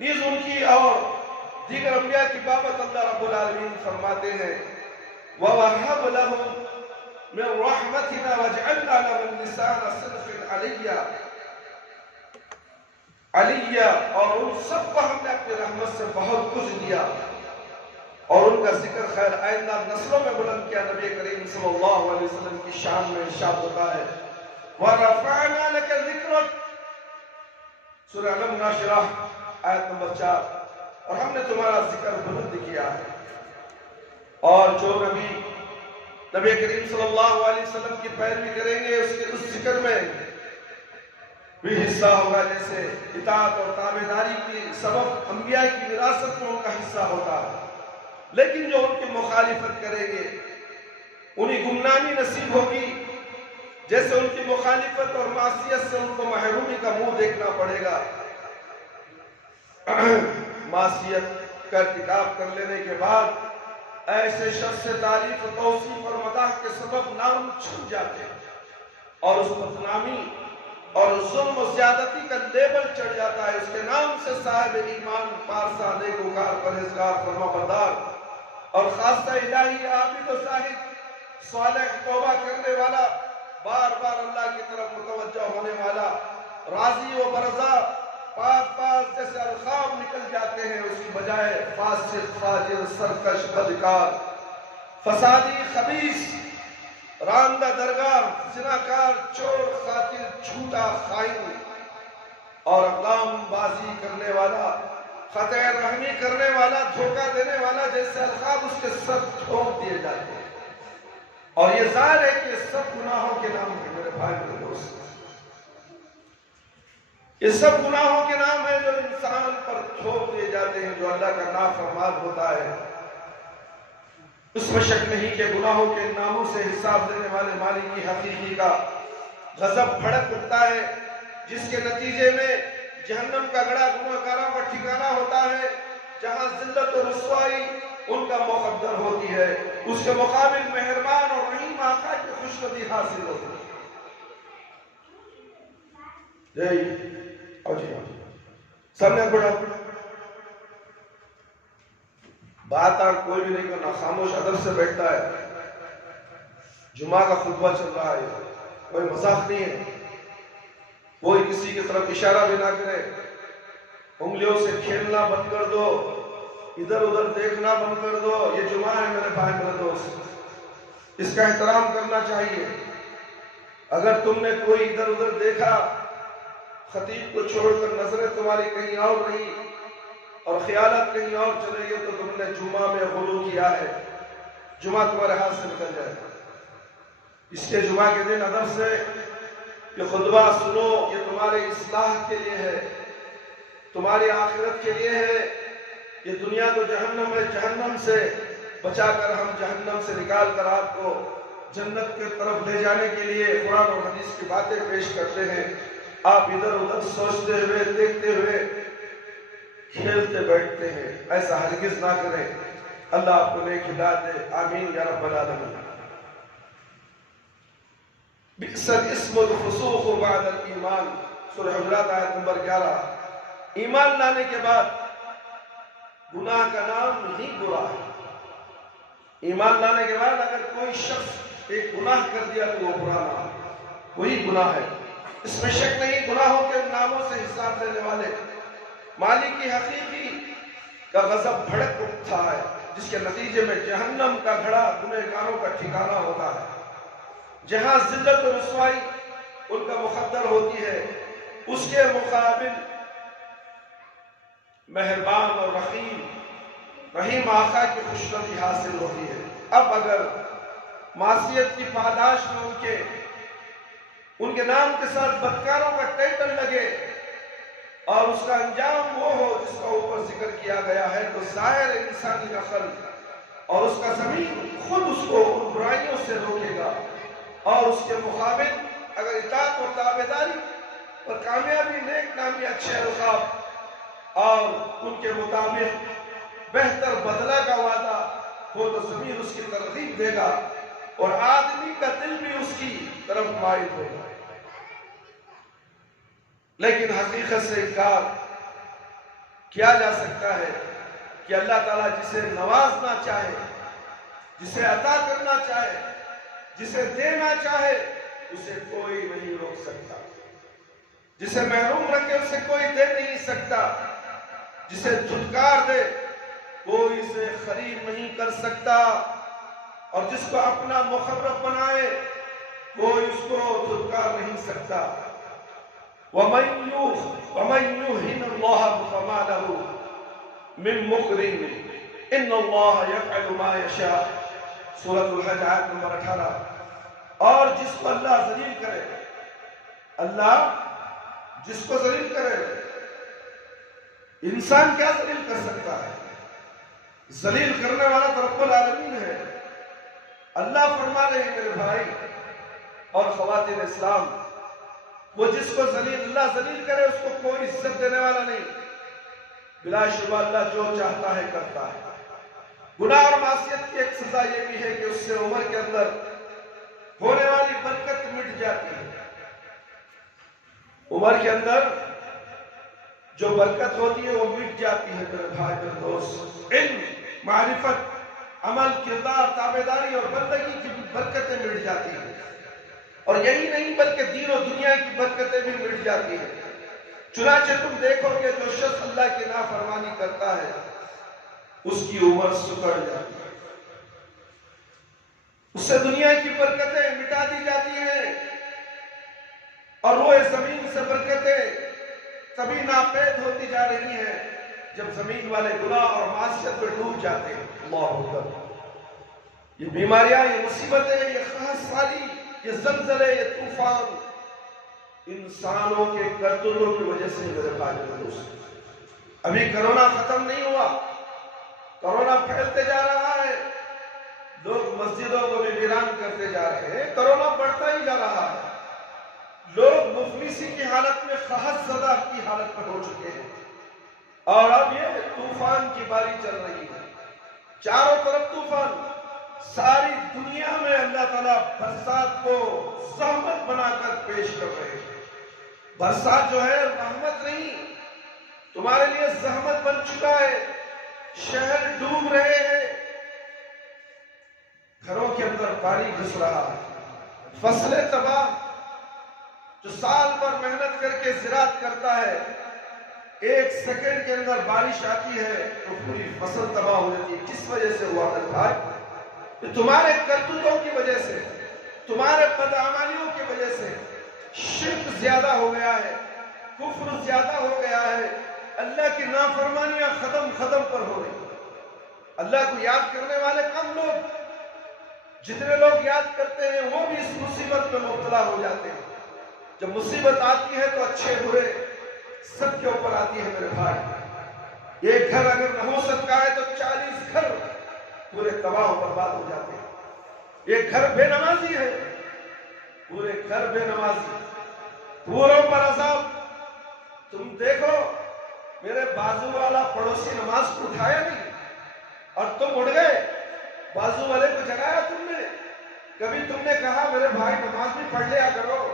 نیز ان کی اور دیگر انبیاء کی بابت اللہ رب العالمین فرماتے ہیں وَوَهَّبْ لَهُمْ مِنْ رَحْمَتِنَا وَاجْعَلْنَا لَهُمْ لِسَانَ صِدْقٍ عَلِيًّا. اور ان سب کو ہم نے اپنی رحمت سے بہت کچھ دیا اور ان کا ذکر خیر آئندہ نسلوں میں بلند کیا. نبی کریم صلی اللہ علیہ وسلم کی شان میں ارشاد ہوتا ہے وَرَفَعْنَا لَكَ ذِكْرَكَ. سورہ علم ناشرہ آیت نمبر 4. اور ہم نے تمہارا ذکر بلند کیا ہے. اور جو نبی کریم صلی اللہ علیہ وسلم کی پیروی کریں گے اس ذکر میں بھی حصہ ہوگا. جیسے اطاعت اور تابعداری کی سبب انبیاء کی وراثت میں ان کا حصہ ہوتا ہے، لیکن جو ان کی مخالفت کریں گے انہیں گمنامی نصیب ہوگی. جیسے ان کی مخالفت اور معصیت سے ان کو محرومی کا منہ دیکھنا پڑے گا. معصیت کا ارتکاب کر لینے کے بعد ایسے شخص سے تعریف و توصیف اور مداح کے سبب نام چھن جاتے ہیں اور اس بدنامی اور ظلم و زیادتی کا لیبل چڑھ جاتا ہے. اس کے نام سے صاحب ایمان، پارسا، نیکوکار، پرہیزگار، فرمانبردار اور خاصہ الہی، عابد و زاہد، صالح، توبہ کرنے والا، بار بار اللہ کی طرف متوجہ ہونے والا، راضی و برضا، پاک پاک جیسے القاب نکل جاتے ہیں. اس کی بجائے فاسق، فاجر، سرکش، بدکار، فسادی، خبیث، راندہ درگاہ، زناکار، چور، قاتل، جھوٹا، خائن اور اقلام بازی کرنے والا، قطع رحمی کرنے والا، دھوکہ دینے والا جیسے القاب اس کے سب ٹھونک دیے جاتے ہیں. اور یہ ظاہر ہے کہ سب گناہوں کے نام ہیں میرے بھائی میرے دوست. یہ سب گناہوں کے نام ہیں جو انسان پر تھوپ دیے جاتے ہیں، جو اللہ کا نافرمان ہوتا ہے۔ اس میں شک نہیں کہ گناہوں کے ناموں سے حساب لینے والے مالک کی حقیقی کا غضب بھڑک اٹھتا ہے، جس کے نتیجے میں جہنم کا گڑھا گنہگاروں کا ٹھکانہ ہوتا ہے، جہاں ذلت و رسوائی ان کا مقدر ہوتی ہے، اس کے مقابل مہربان اور رحیم آقا کی خوشنودی حاصل ہوتی ہے۔ سامنے بڑھا بات کوئی بھی نہیں کرنا، خاموش ادب سے بیٹھتا ہے۔ جمعہ کا خطبہ چل رہا ہے، کوئی مذاق نہیں ہے، کوئی کسی کی طرف اشارہ بھی نہ کرے، انگلیوں سے کھیلنا بند کر دو، ادھر ادھر دیکھنا بند کر دو۔ یہ جمعہ ہے میرے بھائی میرے دوست، اس کا احترام کرنا چاہیے۔ اگر تم نے کوئی ادھر ادھر دیکھا، خطیب کو چھوڑ کر نظریں تمہاری کہیں اور رہی اور خیالات کہیں اور چلے گئے، تو تم نے جمعہ میں غلو کیا ہے، جمعہ تمہارے ہاتھ سے نکل جائے گا۔ اس کے جمعہ کے دن ادب سے یہ خطبہ سنو، یہ تمہارے اصلاح کے لیے ہے، تمہاری آخرت کے لیے ہے۔ یہ دنیا تو جہنم ہے، جہنم سے بچا کر ہم جہنم سے نکال کر آپ کو جنت کی طرف لے جانے کے لیے قرآن اور حدیث کی باتیں پیش کرتے ہیں۔ آپ ادھر ادھر سوچتے ہوئے، دیکھتے ہوئے، کھیلتے بیٹھتے ہیں، ایسا ہرگز نہ کریں۔ اللہ آپ کو نیک ہدایت دے، آمین یا رب العالمین۔ بئس الاسم الفسوق بعد الایمان، سورہ حجرات آیت نمبر 11۔ ایمان لانے کے بعد گناہ کا نام ہی برا ہے۔ ایمان لانے کے بعد اگر کوئی شخص ایک گناہ کر دیا تو وہ برا نام ہے، وہی گناہ ہے۔ اس میں شک نہیں، گناہوں کے ناموں سے حساب لینے والے مالک کی حقیقی کا غضب بھڑک اٹھتا ہے، جس کے نتیجے میں جہنم کا گھڑا گنہگاروں کا ٹھکانہ ہوتا ہے، جہاں ذلت و رسوائی ان کا مقدر ہوتی ہے، اس کے مقابل مہربان اور رحیم آقا کی خوشنودی حاصل ہوتی ہے۔ اب اگر معصیت کی پاداش میں ان کے نام کے ساتھ بدکاروں کا ٹائٹل لگے اور اس کا انجام وہ ہو جس کا اوپر ذکر کیا گیا ہے، تو ظاہر انسانی عقل اور اس کا زمین خود اس کو ان برائیوں سے روکے گا، اور اس کے مقابل اگر اطاعت اور تابعداری اور کامیابی، نیک نامی، اچھے القاب اور ان کے مطابق بہتر بدلہ کا وعدہ ہو تو زمین اس کی ترغیب دے گا اور آدمی کا دل بھی اس کی طرف مائل ہوگا۔ لیکن حقیقت سے انکار کیا جا سکتا ہے کہ اللہ تعالیٰ جسے نوازنا چاہے، جسے عطا کرنا چاہے، جسے دینا چاہے، اسے کوئی نہیں روک سکتا۔ جسے محروم رکھے اسے کوئی دے نہیں سکتا، جسے دھتکار دے کوئی اسے قریب نہیں کر سکتا، اور جس کو اپنا مقرب بنائے کوئی اس کو دھتکار نہیں سکتا۔ وَمَن يُهِنِ اللَّهَ فَمَا لَهُ مِن مُكْرِمٍ إِنَّ اللَّهَ يَفْعَلُ مَا يَشَاءُ، سورۃ الحج آیت نمبر 18۔ اور جس کو اللہ ذلیل کرے، اللہ جس کو ذلیل کرے، انسان کیا ذلیل کر سکتا ہے؟ ذلیل کرنے والا تو رب العالمین ہے۔ اللہ فرما رہے ہیں میرے بھائی اور خواتین اسلام، وہ جس کو اللہ ذلیل کرے اس کو کوئی عزت دینے والا نہیں۔ بلا شبہ اللہ جو چاہتا ہے کرتا ہے۔ گناہ اور معصیت کی ایک سزا یہ بھی ہے کہ اس سے عمر کے اندر ہونے والی برکت مٹ جاتی ہے۔ عمر کے اندر جو برکت ہوتی ہے وہ مٹ جاتی ہے میرے بھائی میرے دوست۔ علم، معرفت، عمل، کردار، تابعداری اور بندگی کی برکتیں مٹ جاتی ہیں، اور یہی نہیں بلکہ دین و دنیا کی برکتیں بھی مٹ جاتی ہیں۔ چنانچہ تم دیکھو گے جو شخص اللہ کی نافرمانی کرتا ہے اس کی عمر سکڑ جاتی ہے، اس سے دنیا کی برکتیں مٹا دی جاتی ہیں، اور روئے زمین سے برکتیں تبھی ناپید ہوتی جا رہی ہیں جب زمین والے گناہ اور معصیت میں ڈوب جاتے ہیں۔ اللہ اکبر۔ یہ بیماریاں، یہ مصیبتیں، یہ خاص سالی، یہ زلزلے، یہ طوفان، انسانوں کے کرتوتوں کی وجہ سے میرے بھائی اور دوست۔ ابھی کرونا ختم نہیں ہوا، کرونا پھیلتے جا رہا ہے، لوگ مسجدوں کو بھی ویران کرتے جا رہے ہیں، کرونا بڑھتا ہی جا رہا ہے، لوگ مفلسی کی حالت میں قحط زدہ کی حالت پر ہو چکے ہیں، اور اب یہ طوفان کی باری چل رہی ہے، چاروں طرف طوفان۔ ساری دنیا میں اللہ تعالیٰ برسات کو زحمت بنا کر پیش کر رہے ہیں۔ برسات جو ہے رحمت نہیں، تمہارے لیے زحمت بن چکا ہے، شہر ڈوب رہے ہیں، گھروں کے اندر پانی گھس رہا ہے، فصلیں تباہ۔ جو سال بھر محنت کر کے زراعت کرتا ہے، ایک سیکنڈ کے اندر بارش آتی ہے تو پوری فصل تباہ ہو جاتی ہے۔ کس وجہ سے ہوا ہے بھائی؟ تمہارے کرتوتوں کی وجہ سے، تمہارے بدعمالیوں کی وجہ سے شرک زیادہ ہو گیا ہے، کفر زیادہ ہو گیا ہے، اللہ کی نافرمانیاں ختم پر ہو رہی ہیں۔ اللہ کو یاد کرنے والے کم لوگ، جتنے لوگ یاد کرتے ہیں وہ بھی اس مصیبت میں مبتلا ہو جاتے ہیں۔ جب مصیبت آتی ہے تو اچھے برے سب کے اوپر آتی ہے میرے بھائی۔ ایک گھر اگر نحوست کا ہے تو 40 گھر پورے تباہ و برباد ہو جاتے ہیں۔ ایک گھر بے نمازی ہے، پورے گھر بے نمازی، پوروں پر عذاب۔ تم دیکھو، میرے بازو والا پڑوسی نماز کو اٹھایا نہیں اور تم اٹھ گئے، بازو والے کو جگایا تم نے۔ کبھی تم نے کہا میرے بھائی نماز بھی پڑھ لیا کرو،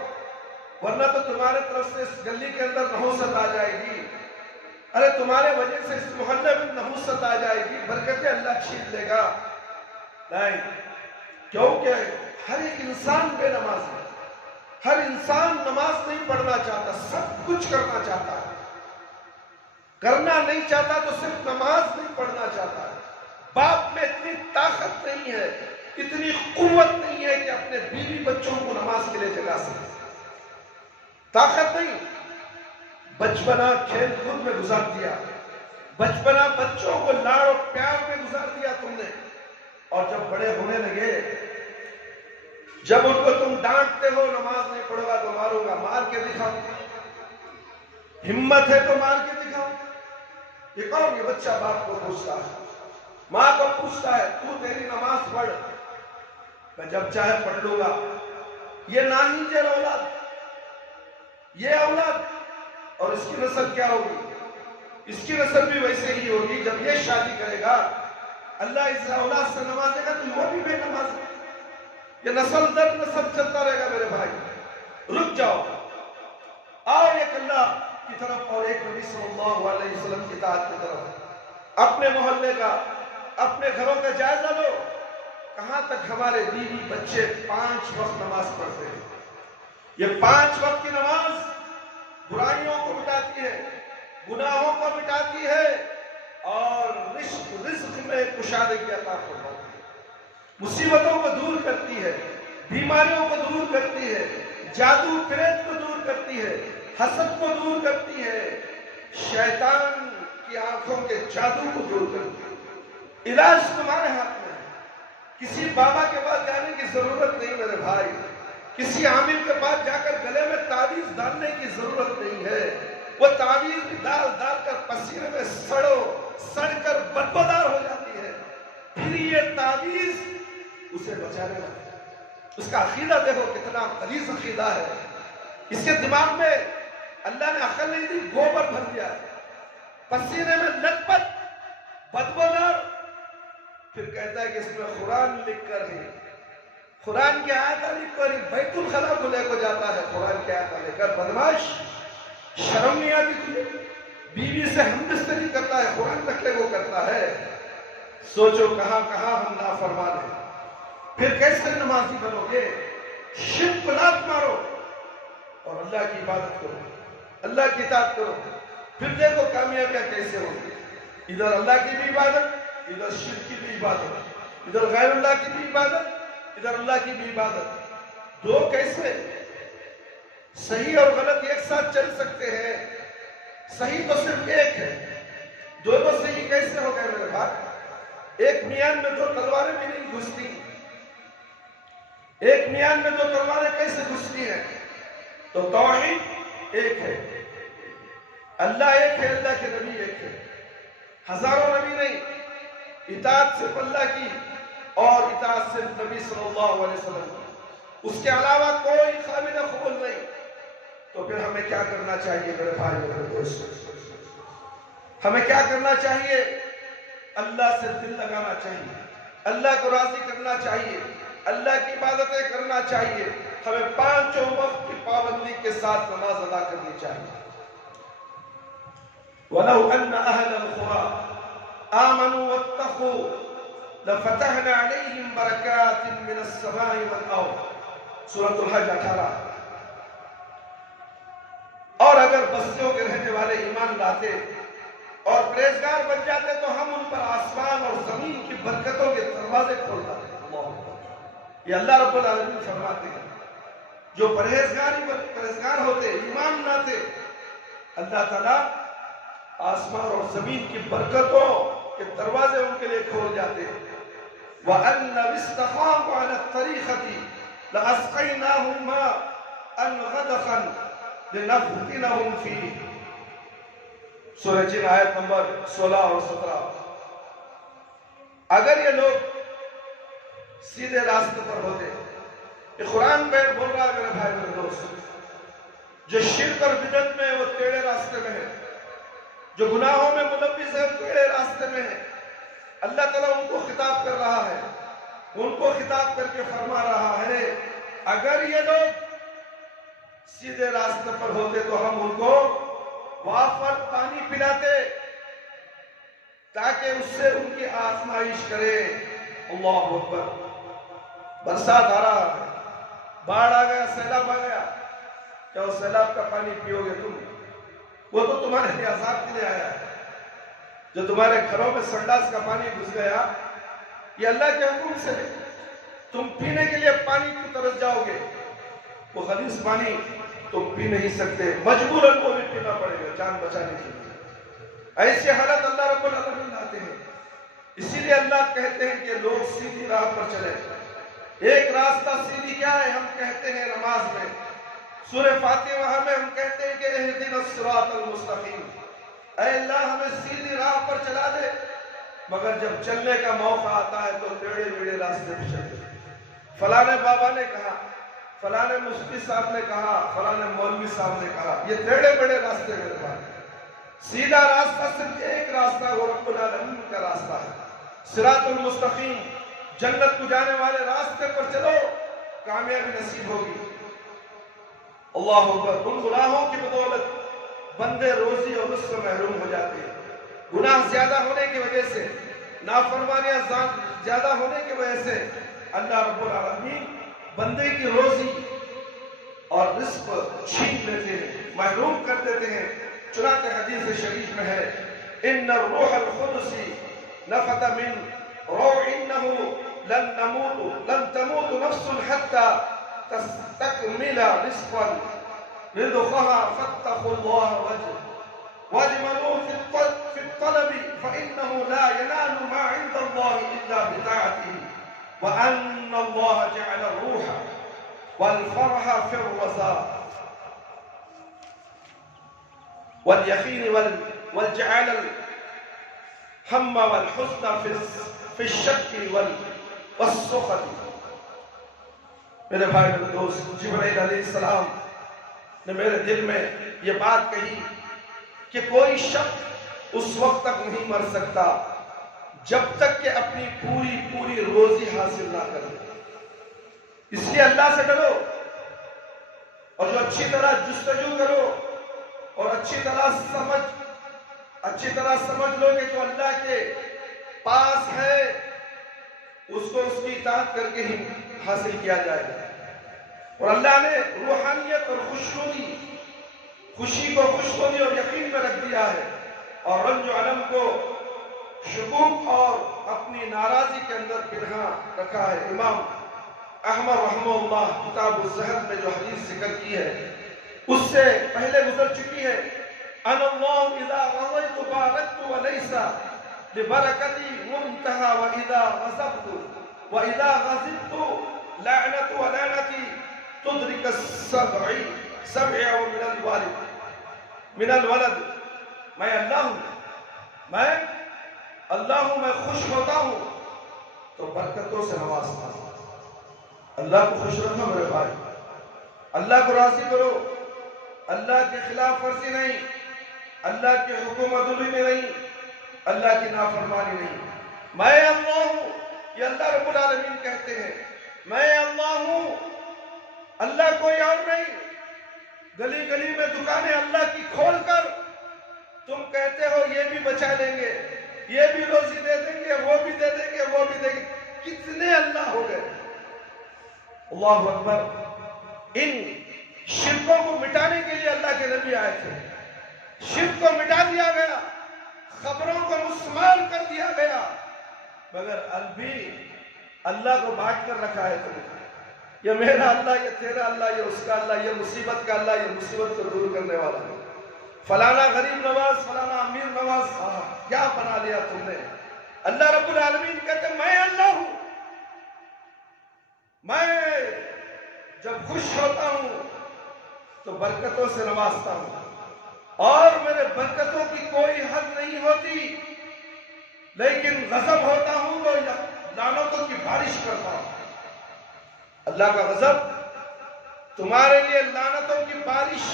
ورنہ تو تمہارے طرف سے اس گلی کے اندر نحوست آ جائے گی، ارے تمہارے وجہ سے اس محلے میں نحوست آ جائے گی، برکتیں اللہ چھین لے گا؟ نہیں، کیونکہ ہر ایک انسان بے نماز ہے، ہر انسان نماز نہیں پڑھنا چاہتا، سب کچھ کرنا چاہتا ہے، کرنا نہیں چاہتا تو صرف نماز نہیں پڑھنا چاہتا ہے۔ باپ میں اتنی طاقت نہیں ہے، اتنی قوت نہیں ہے کہ اپنے بیوی بچوں کو نماز کے لیے جگا سکے، طاقت نہیں۔ بچپنا کھیل کود میں گزار دیا، بچپنا بچوں کو لاڑ اور پیار میں گزار دیا تم نے، اور جب بڑے ہونے لگے، جب ان کو تم ڈانٹتے ہو نماز نہیں پڑھو گا تو ماروں گا، مار کے دکھاؤ، ہمت ہے تو مار کے دکھاؤ۔ یہ کون؟ یہ بچہ باپ کو پوچھتا ہے، ماں کو پوچھتا ہے، تو تیری نماز پڑھ، میں جب چاہے پڑھ لوں گا۔ یہ ناہنجر اولاد، یہ اولاد، اور اس کی نسل کیا ہوگی؟ اس کی نسل بھی ویسے ہی ہوگی۔ جب یہ شادی کرے گا، اللہ اس اولاد سے نوازے گا تو وہ بھی بے نماز ہے۔ یہ نسل در نسل چلتا رہے گا میرے بھائی۔ رک جاؤ، آؤ ایک اللہ کی طرف اور ایک نبی صلی اللہ علیہ وسلم کی اطاعت کی طرف۔ اپنے محلے کا، اپنے گھروں کا جائزہ لو، کہاں تک ہمارے بیوی بچے 5 وقت نماز پڑھتے ہیں؟ یہ 5 وقت کی نماز برائیوں کو مٹاتی ہے، گناہوں کو مٹاتی ہے، اور رزق میں کشادگی عطا فرماتی ہے، مصیبتوں کو دور کرتی ہے، بیماریوں کو دور کرتی ہے، جادو پریت کو دور کرتی ہے، حسد کو دور کرتی ہے، شیطان کی آنکھوں کے جادو کو دور کرتی ہے۔ علاج تمہارے ہاتھ میں ہے، کسی بابا کے پاس جانے کی ضرورت نہیں میرے بھائی، کسی عامل کے پاس جا کر گلے میں تعویذ ڈالنے کی ضرورت نہیں ہے۔ وہ تعویذ ڈال کر پسینے میں سڑ کر بدبودار ہو جاتی ہے، پھر یہ تعویذ اسے بچانے لگتا ہے۔ اس کا عقیدہ دیکھو کتنا غلیظ عقیدہ ہے، اس کے دماغ میں اللہ نے عقل نہیں دی، گوبر بھر دیا، پسینے میں لت پت بدبودار، پھر کہتا ہے کہ اس میں قرآن لکھ کر ہے، قرآن کی آیت لکھ کر بیت الخلا کو لے کو جاتا ہے، قرآن کی آیت لے کر۔ بدماش، شرم نہیں آتی تجھے؟ بیوی سے ہمدستری کرتا ہے، قرآن رکھ لے وہ کرتا ہے۔ سوچو کہاں کہاں ہم نافرمان ہیں، پھر کیسے نمازی بنو گے؟ شرک کو لات مارو اور اللہ کی عبادت کرو، اللہ کی اطاعت کرو، پھر دیکھو کامیابیاں کیسے ہوگی۔ ادھر اللہ کی بھی عبادت، ادھر شرک کی بھی عبادت، ادھر غیر اللہ کی بھی عبادت، ادھر اللہ کی بھی عبادت، دو کیسے؟ صحیح اور غلط ایک ساتھ چل سکتے ہیں؟ صحیح تو صرف ایک ہے، دونوں صحیح کیسے ہو گئے میرے بھائی؟ ایک میان میں دو تلواریں بھی نہیں گھستی، ایک میان میں دو تلواریں کیسے گھستی ہیں؟ تو توحید ایک ہے، اللہ ایک ہے، اللہ کے نبی ایک ہے، ہزاروں نبی نہیں، اطاعت صرف اللہ کی اور اطاعت صرف نبی صلی اللہ علیہ وسلم کی، اس کے علاوہ کوئی قابل قبول نہیں۔ تو پھر ہمیں کیا کرنا چاہیے میرے بھائی میرے دوست؟ ہمیں کیا کرنا چاہیے؟ اللہ سے دل لگانا چاہیے، اللہ کو راضی کرنا چاہیے، اللہ کی عبادتیں کرنا چاہیے، ہمیں پانچوں وقت کی پابندی کے ساتھ نماز ادا کرنی چاہیے۔ وَلَوْ أَنَّ أَهْلَ الْقُرَىٰ آمَنُوا وَاتَّقُوا لَفَتَحْنَا عَلَيْهِمْ بَرَكَاتٍ مِّنَ السَّمَاءِ وَالْأَرْضِ، سورۃ الحج 18۔ اور اگر بستیوں کے رہنے والے ایمان لاتے اور پرہیزگار بن جاتے تو ہم ان پر آسمان اور زمین کی برکتوں کے دروازے کھول دیتے۔ یہ اللہ رب العالمین فرماتے ہیں جو پرہیزگار ہوتے، ایمان لاتے، اللہ تعالیٰ آسمان اور زمین کی برکتوں کے دروازے ان کے لیے کھول جاتے۔ وَأَنَّ بِاسْتَقَامُوا عَلَى الطَّرِيقَةِ لَأَسْقَيْنَاهُمْ مَاءً غَدَقًا لِنَفْتِنَهُمْ فِيهِ، سورہ جن آیت نمبر 16 اور 17۔ اگر یہ لوگ سیدھے راستے پر ہوتے، یہ قرآن میں بول رہا ہے میرے بھائی میرے دوست، جو شرک اور بدعت میں وہ ٹیڑھے راستے میں ہے، جو گناہوں میں ملوث ہے وہ ٹیڑھے راستے میں ہے، اللہ تعالیٰ ان کو خطاب کر رہا ہے، ان کو خطاب کر کے فرما رہا ہے اگر یہ لوگ سیدھے راستے پر ہوتے تو ہم ان کو وافر پانی پلاتے تاکہ اس سے ان کی آزمائش کرے۔ اللہ اکبر۔ برسات آ رہا ہے، باڑھ آ گیا، سیلاب آ گیا، کیا اس سیلاب کا پانی پیو گے تم؟ وہ تو تمہارے لیے عذاب کے لیے آیا ہے۔ جو تمہارے گھروں میں سنڈاس کا پانی گھس گیا، یہ اللہ کے حکم سے تم پینے کے لیے پانی کی طرف جاؤ گے، وہ خبیث پانی تم پی نہیں سکتے، مجبوراً کو بھی پینا پڑے گا جان بچانے کے لیے۔ ایسے حالت اللہ رب العالمین لاتے ہیں، اسی لیے اللہ کہتے ہیں کہ لوگ سیدھی راہ پر چلیں۔ ایک راستہ سیدھی کیا ہے؟ ہم کہتے ہیں نماز میں، سورہ فاتحہ میں ہم کہتے ہیں کہ اہدنا الصراط المستقیم، اے اللہ ہمیں سیدھی راہ پر چلا دے، مگر جب چلنے کا موقع آتا ہے تو ٹیڑھے میڑھے راستے پہ چلتے۔ فلانے بابا نے کہا، فلانے مفتی صاحب نے کہا، فلانے مولوی صاحب نے کہا، یہ ٹیڑھے میڑھے راستے میرے پاس۔ سیدھا راستہ صرف ایک راستہ ہے، وہ رب العالمین کا راستہ ہے، صراط المستقیم، جنت کو جانے والے راستے پر چلو، کامیابی نصیب ہوگی۔ اللہ اکبر۔ ان گناہوں کی بدولت بندے روزی اور رزق سے محروم ہو جاتے ہیں، گناہ زیادہ ہونے کی وجہ سے، نافرمانیاں زیادہ ہونے کی وجہ سے اللہ رب العالمین بندے کی روزی اور رزق چھین لیتے ہیں، محروم کر دیتے ہیں۔ چنانچہ حدیث شریف میں ہے ان الروح القدس نفث من روعه لن تموت نفس حتى تستكمل رزقها فاتقوا الله واجملوا في الطلب فإنه لا ينال ما عند الله إلا بطاعته وأن الله جعل الروح والفرح في الرزاق واليقين والجعل الهم والحزن في الشك والسخط۔ میرے بھائی میرے دوست، جبرائیل علیہ السلام نے میرے دل میں یہ بات کہی کہ کوئی شخص اس وقت تک نہیں مر سکتا جب تک کہ اپنی پوری روزی حاصل نہ کرے۔ اس لیے اللہ سے ڈرو اور جو اچھی طرح جستجو کرو اور اچھی طرح سمجھ لو کہ جو اللہ کے پاس ہے اس کو اس کی اطاعت کر کے ہی حاصل کیا جائے گا۔ اور اللہ نے روحانیت اور خوشی کو خوشنودی اور یقین میں رکھ دیا ہے، اور رنج و علم کو شکوک اور اپنی ناراضی کے اندر پنہاں رکھا ہے۔ امام احمد رحمہ اللہ کتاب الزہد میں جو حدیث ذکر کی ہے اس سے پہلے گزر چکی ہے، ان اللہ اذا غضبت بارکت وليس لبرکتی منتہا واذا غضبت واذا غضبت لعنت ولعنتی تدرک السبعی سمع من الولد، میں اللہ ہوں، میں اللہ ہوں، میں خوش ہوتا ہوں تو برکتوں سے نوازتا ہوں۔ اللہ کو خوش رکھو میرے بھائی، اللہ کو راضی کرو، اللہ کے خلاف ورزی نہیں، اللہ کے حکم عدولی میں نہیں، اللہ کی نافرمانی نہیں۔ میں اللہ ہوں، یہ اللہ رب العالمین کہتے ہیں، میں اللہ ہوں، اللہ کوئی اور نہیں۔ گلی گلی میں دکانیں اللہ کی کھول کر تم کہتے ہو یہ بھی بچا لیں گے، یہ بھی روزی دے دیں گے، وہ بھی دے دیں گے، وہ بھی دیں گے، کتنے اللہ ہو گئے۔ اللہ اکبر۔ ان شرکوں کو مٹانے کے لیے اللہ کے نبی آئے تھے، شرک کو مٹا دیا گیا، خبروں کو مسمار کر دیا گیا، مگر ابھی اللہ کو بانٹ کر رکھا ہے تم نے۔ یہ میرا اللہ، یہ تیرا اللہ، یہ اس کا اللہ، یہ مصیبت کا اللہ، یہ مصیبت کو دور کرنے والا ہے۔ فلانا غریب نواز، فلانا امیر نواز، کیا بنا لیا تم نے؟ اللہ رب العالمین کہتے ہیں میں اللہ ہوں، میں جب خوش ہوتا ہوں تو برکتوں سے نوازتا ہوں، اور میرے برکتوں کی کوئی حد نہیں ہوتی، لیکن غضب ہوتا ہوں تو لعنتوں کی بارش کرتا ہوں۔ اللہ کا غضب تمہارے لیے لعنتوں کی بارش،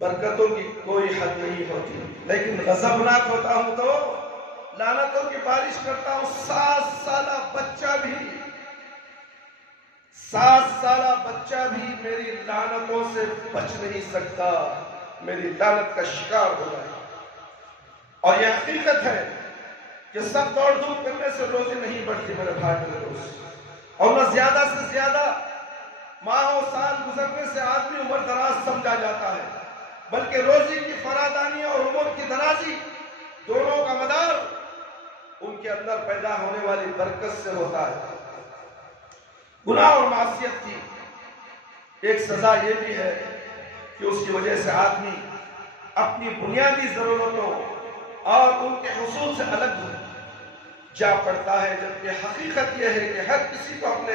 برکتوں کی کوئی حد نہیں ہوتی، لیکن غضبناک ہوتا ہوں تو لعنتوں کی بارش کرتا ہوں۔ 7 سالہ بچہ بھی میری لعنتوں سے بچ نہیں سکتا، میری لعنت کا شکار ہو جائے۔ اور یہ حقیقت ہے کہ سب دوڑ دھوپ کرنے سے روزی نہیں بڑھتی میرے بھائی میرے دوست، اور نہ زیادہ سے زیادہ ماہ و سال گزرنے سے آدمی عمر دراز سمجھا جاتا ہے، بلکہ روزی کی فرادانی اور عمر کی درازی دونوں کا مدار ان کے اندر پیدا ہونے والی برکت سے ہوتا ہے۔ گناہ اور معصیت کی ایک سزا یہ بھی ہے کہ اس کی وجہ سے آدمی اپنی بنیادی ضرورتوں اور ان کے حصول سے الگ جا پڑتا ہے، جبکہ حقیقت یہ ہے کہ ہر کسی کو اپنے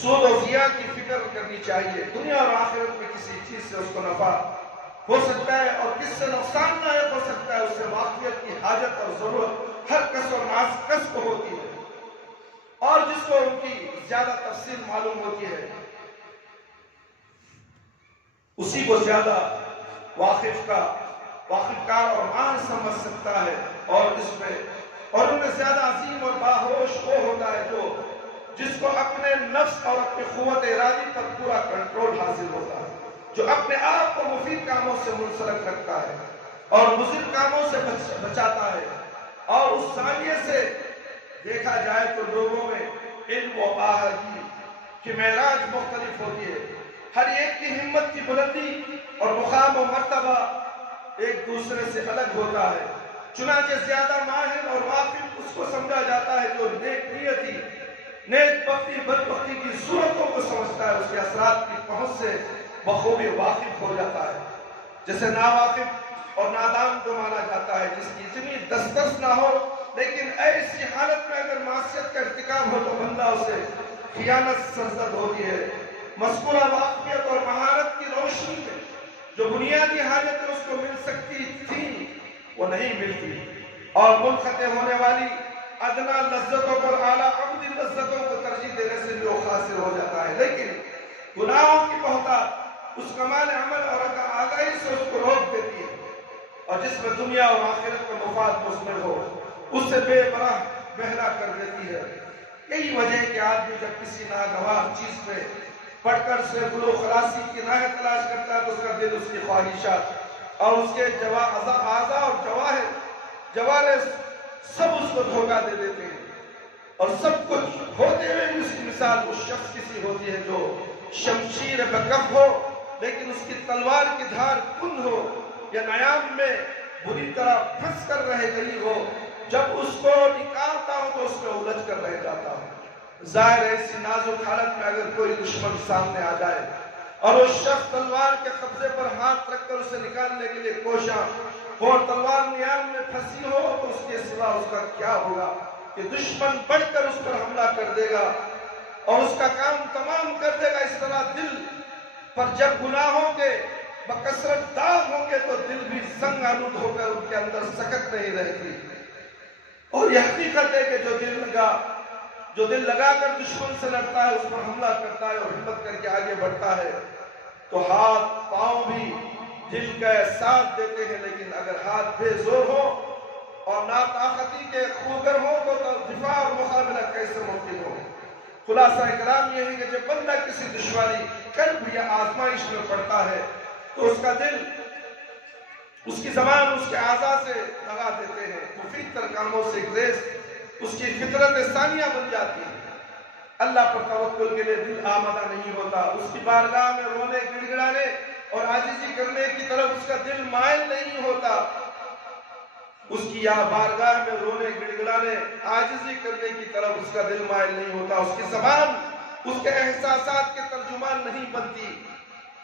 سود و ضیاع کی فکر کرنی چاہیے۔ دنیا اور آخرت میں کسی چیز سے اس کو نفع ہو سکتا ہے اور کس سے نقصان نائب ہو سکتا ہے، اس سے واقعیت کی حاجت اور ضرورت ہر کس اور کس کو ہوتی ہے، اور جس کو ان کی زیادہ تفصیل معلوم ہوتی ہے اسی کو زیادہ واقف کار اور ماہر سمجھ سکتا ہے، اور اس میں اور ان میں زیادہ عظیم اور باہوش وہ ہوتا ہے جس کو اپنے نفس اور اپنی قوت ارادی پر پورا کنٹرول حاصل ہوتا ہے، جو اپنے آپ کو مفید کاموں سے منسلک رکھتا ہے اور مضر کاموں سے بچاتا ہے۔ اور اس زاویے سے دیکھا جائے تو لوگوں میں علم و آہنگی کی معراج مختلف ہوتی ہے، ہر ایک کی ہمت کی بلندی اور مقام و مرتبہ ایک دوسرے سے الگ ہوتا ہے۔ چنانچہ زیادہ ماہر اور واقف اس کو سمجھا جاتا ہے جو نیک نیتی، نیک بختی بدبختی کی صورتوں کو سمجھتا ہے، اس کے اثرات کی پہنچ سے بخوبی واقف ہو جاتا ہے، جسے ناواقف اور نادان کو مانا جاتا ہے، جس کی اتنی دسترس نہ ہو، لیکن ایسی حالت میں اگر معصیت کا ارتکاب ہو تو بندہ اسے خیانت سرزد ہوتی ہے۔ مذکورہ واقفیت اور مہارت کی روشنی میں جو بنیادی حاجت اس کو مل سکتی تھی وہ نہیں ملتی، اور منقطع ہونے والی ادنا لذتوں پر اعلیٰ عبدی لذتوں کو ترجیح دینے سے بھی وہ خاسر ہو جاتا ہے۔ لیکن گناہوں کی بہتات اس کمال عمل اور آگاہی سے اس کو روک دیتی ہے، اور جس میں دنیا اور آخرت کا مفاد مشمل ہو اس سے بے براہ بہرا کر دیتی ہے۔ یہی وجہ ہے کہ آدمی جب کسی ناگوار چیز پہ پڑھ کر سے گلو خلاصی کی راہ تلاش کرتا ہے تو اس کا دل اس کی خواہشات اور اس کے اعضاء اور جوارح سب اس کو دھوکہ دے دیتے ہیں، اور سب کچھ ہوتے ہوئے بھی اس کی مثال اس شخص کسی ہوتی ہے جو شمشیر بکف ہو لیکن اس کی تلوار کی دھار کند ہو، یا نیام میں بری طرح پھنس کر رہ گئی ہو، جب اس کو نکالتا ہو تو اس میں الجھ کر رہ جاتا ہو۔ ظاہر ہے ایسی نازک حالت میں اگر کوئی دشمن سامنے آ جائے اور اس شخص تلوار کے قبضے پر ہاتھ رکھ کر اسے نکالنے کے لیے کوشاں اور تلوار نیام میں پھنسی ہو تو اس کے سوا اس کا کیا ہوگا کہ دشمن بڑھ کر اس پر حملہ کر دے گا، اور اس کا کام تمام کر دے گا۔ اس طرح دل پر جب گناہوں کے بکثرت داغ ہوں گے تو دل بھی زنگ آلود ہو کر ان کے اندر سکت نہیں رہتی۔ اور یہ حقیقت ہے کہ جو دل لگا کر دشمن سے لڑتا ہے، اس پر حملہ کرتا ہے اور ہمت کر کے آگے بڑھتا ہے، تو ہاتھ پاؤں بھی دل کا ساتھ دیتے ہیں، لیکن اگر ہاتھ بے زور ہو اور ناطاقتی کے خوگر ہو تو دفاع اور مقابلہ کیسے ممکن ہو؟ خلاصہ کلام یہ ہے کہ جب بندہ کسی دشواری کرب یا آزمائش میں پڑتا ہے تو اس کا دل، اس کی زبان، اس کے اعضاء سے لگا دیتے ہیں، مفید تر کاموں سے گریز اس کی فطرت ثانیہ بن جاتی ہے۔ اللہ پر توکل کے لیے دل آمادہ نہیں ہوتا، اس کی بارگاہ میں رونے گڑ گڑانے اور عاجزی کرنے کی طرف اس کا دل مائل نہیں ہوتا۔ اس کی بارگاہ میں رونے گڑ گڑانے عاجزی کرنے کی طرف اس کا دل مائل نہیں ہوتا۔ اس کی زبان اس کے احساسات کے ترجمان نہیں بنتی۔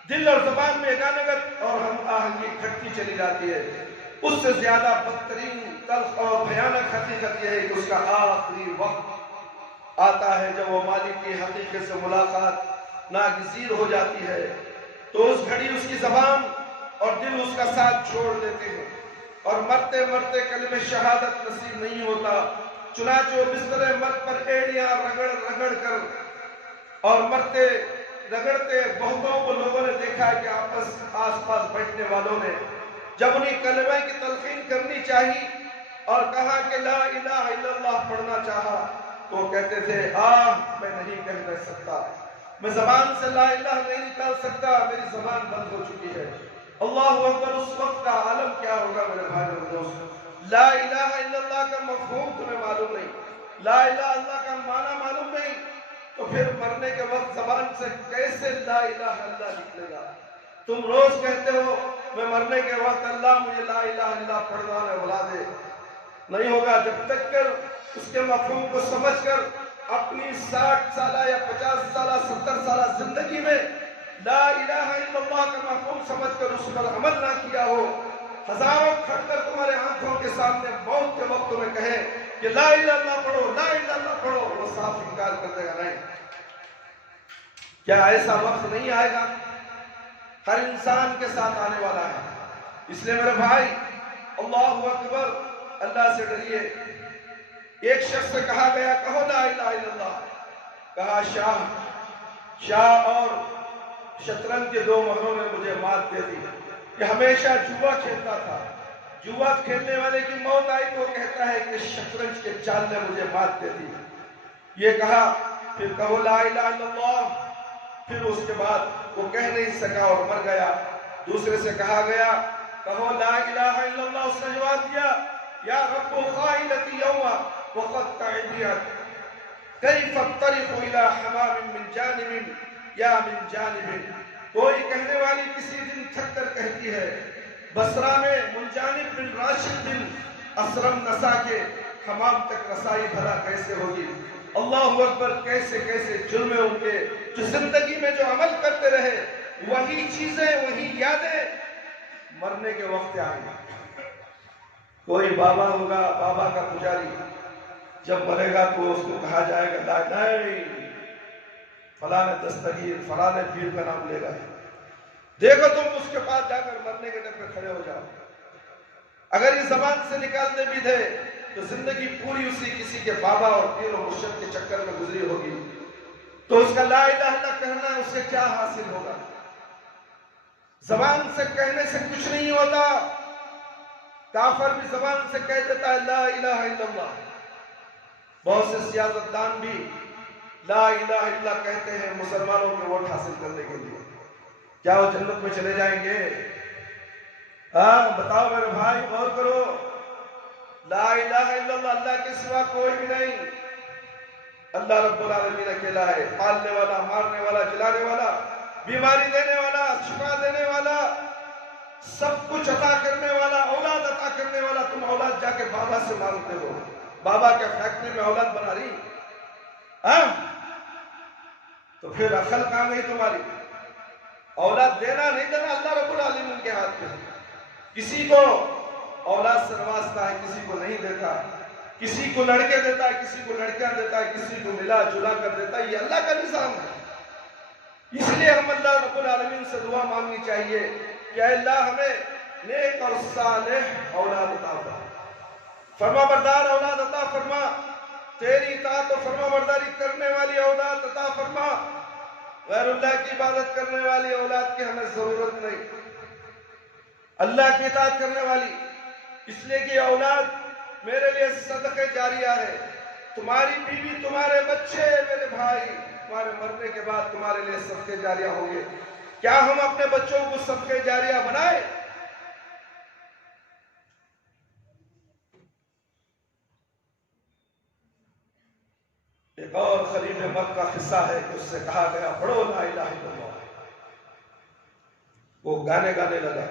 دل اور زبان میں گانگت اور ہم آہنگی گھٹتی چلی جاتی ہے۔ اس سے زیادہ بدترین تلخ اور بھیانک حقیقت یہ ہے کہ اس کا آخری وقت آتا ہے جب وہ مالک کی حقیقت سے ملاقات ناگزیر ہو جاتی ہے، تو اس گھڑی اس کی زبان اور دل اس کا ساتھ چھوڑ دیتے ہیں اور مرتے مرتے کلمہ شہادت نصیب نہیں ہوتا۔ چنانچہ وہ بستر مرگ پر ایڑیاں رگڑ رگڑ کر اور مرتے رگڑتے بہتوں کو لوگوں نے دیکھا ہے کہ آس پاس بیٹھنے والوں نے جب انہیں کلمہ کی تلقین کرنی چاہی اور کہا کہ لا الہ الا اللہ پڑھنا چاہا تو وہ کہتے تھے میں نہیں کہہ سکتا، میں زبان سے لا الہ نہیں نکال سکتا، میری زبان بند ہو چکی ہے۔ اللہ اکبر! اس وقت کا عالم کیا ہوگا میرے بھائی اور دوست؟ لا الہ الا اللہ کا مفہوم تمہیں معلوم نہیں، لا الہ الا اللہ کا معنی معلوم نہیں، تو پھر مرنے کے وقت زبان سے کیسے لا الہ الا اللہ نکلے گا؟ تم روز کہتے ہو میں مرنے کے وقت اللہ مجھے لا الہ الا اللہ پڑھنا ہے بلا دے، نہیں ہوگا جب تک کر اس کے مفہوم کو سمجھ کر اپنی 60 سالہ یا 50 سالہ 70 سالہ زندگی میں لا الہ الا اللہ کا مفہوم سمجھ کر اس پر عمل نہ کیا ہو۔ ہزاروں کھڑکر تمہارے آنکھوں کے سامنے موت کے وقت میں کہیں کہ لا الہ الا اللہ پڑھو، لا الہ الا اللہ پڑھو، وہ صاف انکار کر دے گا نہیں۔ کیا ایسا وقت نہیں آئے گا؟ ہر انسان کے ساتھ آنے والا ہے۔ اس لیے میرے بھائی اللہ اکبر، اللہ سے ڈریے۔ ایک شخص سے کہا گیا کہو لا الہ الا اللہ، کہا شاہ اور شطرنج کے 2 مہروں نے مجھے مات دے دی، کہ ہمیشہ جوا کھیلتا تھا، جوا کھیلنے والے کی موت آئی تو کہتا ہے کہ شطرنج کے چال نے مجھے مات دے دی۔ یہ کہا پھر کہو لا الہ الا اللہ، پھر اس کے بعد وہ کہہ نہیں سکا اور مر گیا۔ دوسرے سے کہا گیا کہو لا الہ الا اللہ، اس نے جواب دیا یا رب خائلتی یوما وقد تعبیت کیف الطرق الى حمام من جانب یا من جانب۔ کوئی کہنے والی کسی دن تھک کر کہتی ہے بصرہ میں منجانب بن راشد بن اسرم نسا کے حمام تک رسائی بھلا کیسے ہوگی؟ اللہ اکبر! کیسے کیسے جرم ان کے جو زندگی میں جو عمل کرتے رہے، وہی چیزیں وہی یادیں مرنے کے وقت آئیں گے۔ کوئی بابا ہوگا، بابا کا پجاری، جب مرے گا تو اس کو کہا جائے گا نہیں فلاں دستگیر فلاں پیر کا نام لے گا، دیکھو تم اس کے پاس جا کر مرنے کے ٹائم پہ کھڑے ہو جاؤ۔ اگر یہ زبان سے نکالتے بھی تھے تو زندگی پوری اسی کسی کے بابا اور پیر و مرشد کے چکر میں گزری ہوگی، تو اس کا لا الہ الا اللہ کہنا اس سے کیا حاصل ہوگا؟ زبان سے کہنے سے کچھ نہیں ہوتا۔ کافر بھی زبان سے کہہ دیتا ہے لا الہ الا اللہ۔ بہت سے سیاستدان بھی لا الہ الا اللہ کہتے ہیں مسلمانوں کے ووٹ حاصل کرنے کے لیے۔ کیا وہ جنت میں چلے جائیں گے؟ بتاؤ میرے بھائی، غور کرو۔ لا الہ الا اللہ، اللہ کے سوا کوئی بھی نہیں۔ اللہ رب العالمین اکیلا ہے، پالنے والا، مارنے والا، جلانے والا، بیماری دینے والا، شفا دینے والا، سب کچھ عطا کرنے والا، اولاد عطا کرنے والا۔ تم اولاد جا کے بابا سے مانگتے ہو، بابا کے فیکٹری میں اولاد بنا رہی، تو پھر عقل کہاں گئی تمہاری؟ اولاد دینا نہیں دینا اللہ رب العالمین کے ہاتھ میں۔ کسی کو اولاد سے نوازتا ہے، کسی کو نہیں دیتا۔ کسی کو لڑکے دیتا ہے، کسی کو لڑکیاں دیتا ہے، کسی کو ملا جلا کر دیتا ہے، یہ اللہ کا نظام ہے۔ اس لیے ہم اللہ رب العالمین سے دعا مانگنی چاہیے کہ اے اللہ ہمیں نیک اور صالح اولاد عطا فرما، فرما بردار اولاد عطا فرما، تیری اطاعت و فرما برداری کرنے والی اولاد عطا فرما، غیر اللہ کی عبادت کرنے والی اولاد کی ہمیں ضرورت نہیں، اللہ کی اطاعت کرنے والی، اس لیے کہ اولاد میرے لیے صدقہ جاریہ ہے، تمہاری بیوی، تمہارے بچے، میرے بھائی، تمہارے مرنے کے بعد تمہارے لیے صدقہ جاریہ ہوں گے۔ کیا ہم اپنے بچوں کو صدقہ جاریہ بنائیں؟ ایک اور خلیل مکہ کا قصہ ہے کہ اس سے کہا گیا پڑھو لا الہ الا اللہ، وہ گانے گانے لگا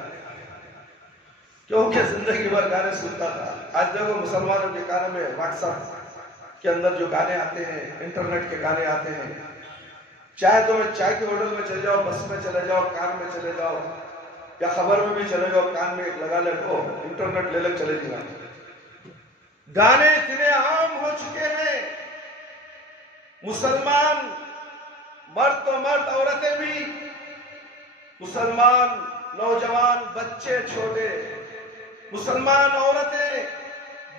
کیونکہ زندگی بھر گانے سنتا تھا۔ آج دیکھو مسلمانوں کے کانوں میں واٹس ایپ کے اندر جو گانے آتے ہیں، انٹرنیٹ کے گانے آتے ہیں، چاہے تو چائے کے ہوٹل میں چلے جاؤ، بس میں چلے جاؤ، کار میں چلے جاؤ، یا خبر میں بھی چلے جاؤ، کان میں ایک لگا لے تو انٹرنیٹ لے لے چلے جاؤ۔ گانے اتنے عام ہو چکے ہیں، مسلمان مرد تو مرد، عورتیں بھی، مسلمان نوجوان، بچے چھوٹے، مسلمان عورتیں،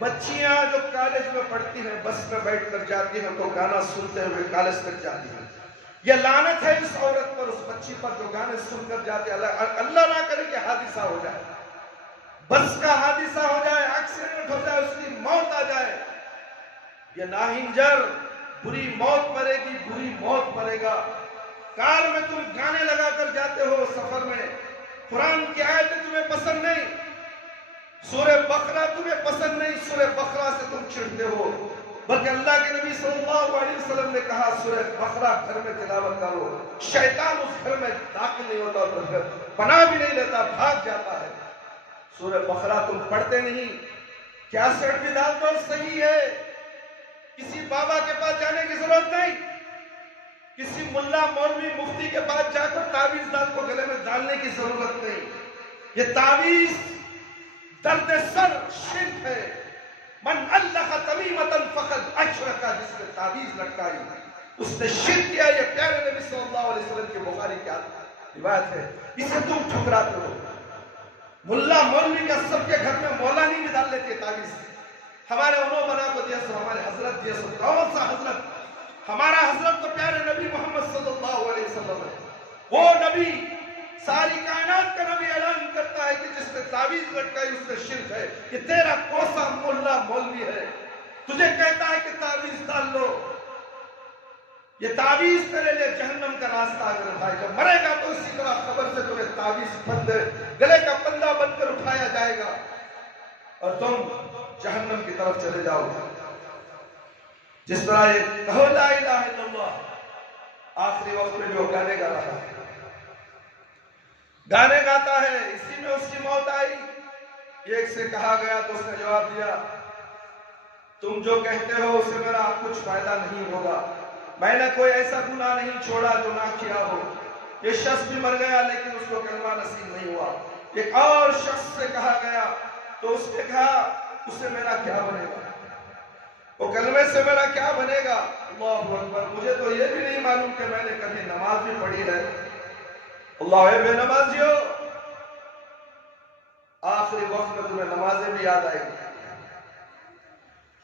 بچیاں جو کالج میں پڑھتی ہیں، بس میں بیٹھ کر جاتی ہیں تو گانا سنتے ہوئے کالج تک جاتی ہیں۔ یہ لعنت ہے اس عورت پر، اس بچی پر جو گانے سن کر جاتے ہیں۔ اللہ نہ کرے کہ حادثہ ہو جائے، بس کا حادثہ ہو جائے، ایکسیڈنٹ ہو جائے، اس کی موت آ جائے، یہ ناہنجر بری موت مرے گی، بری موت مرے گا۔ کار میں تم گانے لگا کر جاتے ہو، سفر میں قرآن کی آیتیں تمہیں پسند نہیں، سورہ بقرہ تمہیں پسند نہیں، سورہ بقرہ سے تم چڑھتے ہو، بلکہ اللہ کے نبی صلی اللہ علیہ وسلم نے کہا سورہ بقرہ گھر میں تلاوت کرو، شیطان اس گھر میں داخل نہیں ہوتا، اور پناہ بھی نہیں لیتا، بھاگ جاتا ہے۔ سورہ بقرہ تم پڑھتے نہیں، کیسٹ بھی ڈال دو، صحیح ہے، کسی بابا کے پاس جانے کی ضرورت نہیں، کسی ملا مولوی مفتی کے پاس جا کر تعویذ دال کو گلے میں ڈالنے کی ضرورت نہیں۔ یہ تعویذ درد سر شرک ہے، من علق تمیمۃ فقد اشرک، جس نے تعویذ لٹکائی اس نے شرک کیا۔ یہ پیارے نبی صلی اللہ علیہ وسلم کی بخاری کی روایت ہے، اسے تم ٹھکراتے ہو۔ ملا مولوی کا سب کے گھر میں مولانی بھی ڈال لیتے تعویذ، ہمارے انہوں بنا کو دیا سو، ہمارے حضرت دیا سو، کون سا حضرت؟ ہمارا حضرت تو پیارے نبی محمد صلی اللہ علیہ وسلم ہے، وہ نبی ساری کائنات کا نبی اعلان کرتا ہے کہ جس نے تعویذ لٹکائی اس سے شرک ہے۔ یہ تیرا کوسا ملا مولوی ہے، تجھے کہتا ہے کہ تعویذ ڈال لو، یہ تعویذ تیرے لیے جہنم کا راستہ اگر بھائی، جب مرے گا تو اسی طرح قبر سے تمہیں تعویذ بند گلے کا پندہ بن کر اٹھایا جائے گا اور تم جہنم کی طرف چلے جاؤ گے۔ جس طرح یہ کہو لا الہ الا اللہ آخری وقت میں جو گانے گا رہا ہے، گانے گاتا ہے، اسی میں اس کی موت آئی۔ ایک سے کہا گیا تو اس نے جواب دیا تم جو کہتے ہو اسے میرا کچھ فائدہ نہیں ہوگا، میں نے کوئی ایسا گناہ نہیں چھوڑا جو نہ کیا ہو۔ یہ شخص بھی مر گیا لیکن اس کو کلمہ نصیب نہیں ہوا۔ ایک اور شخص سے کہا گیا تو اس نے کہا اس سے میرا کیا بنے گا، وہ کلمے سے میرا کیا بنے گا؟ اللہ اکبر، مجھے تو یہ بھی نہیں معلوم کہ میں نے کبھی نماز بھی پڑھی ہے۔ اللہ بے نمازیو، آخری وقت میں تمہیں نمازیں بھی یاد آئیں گی،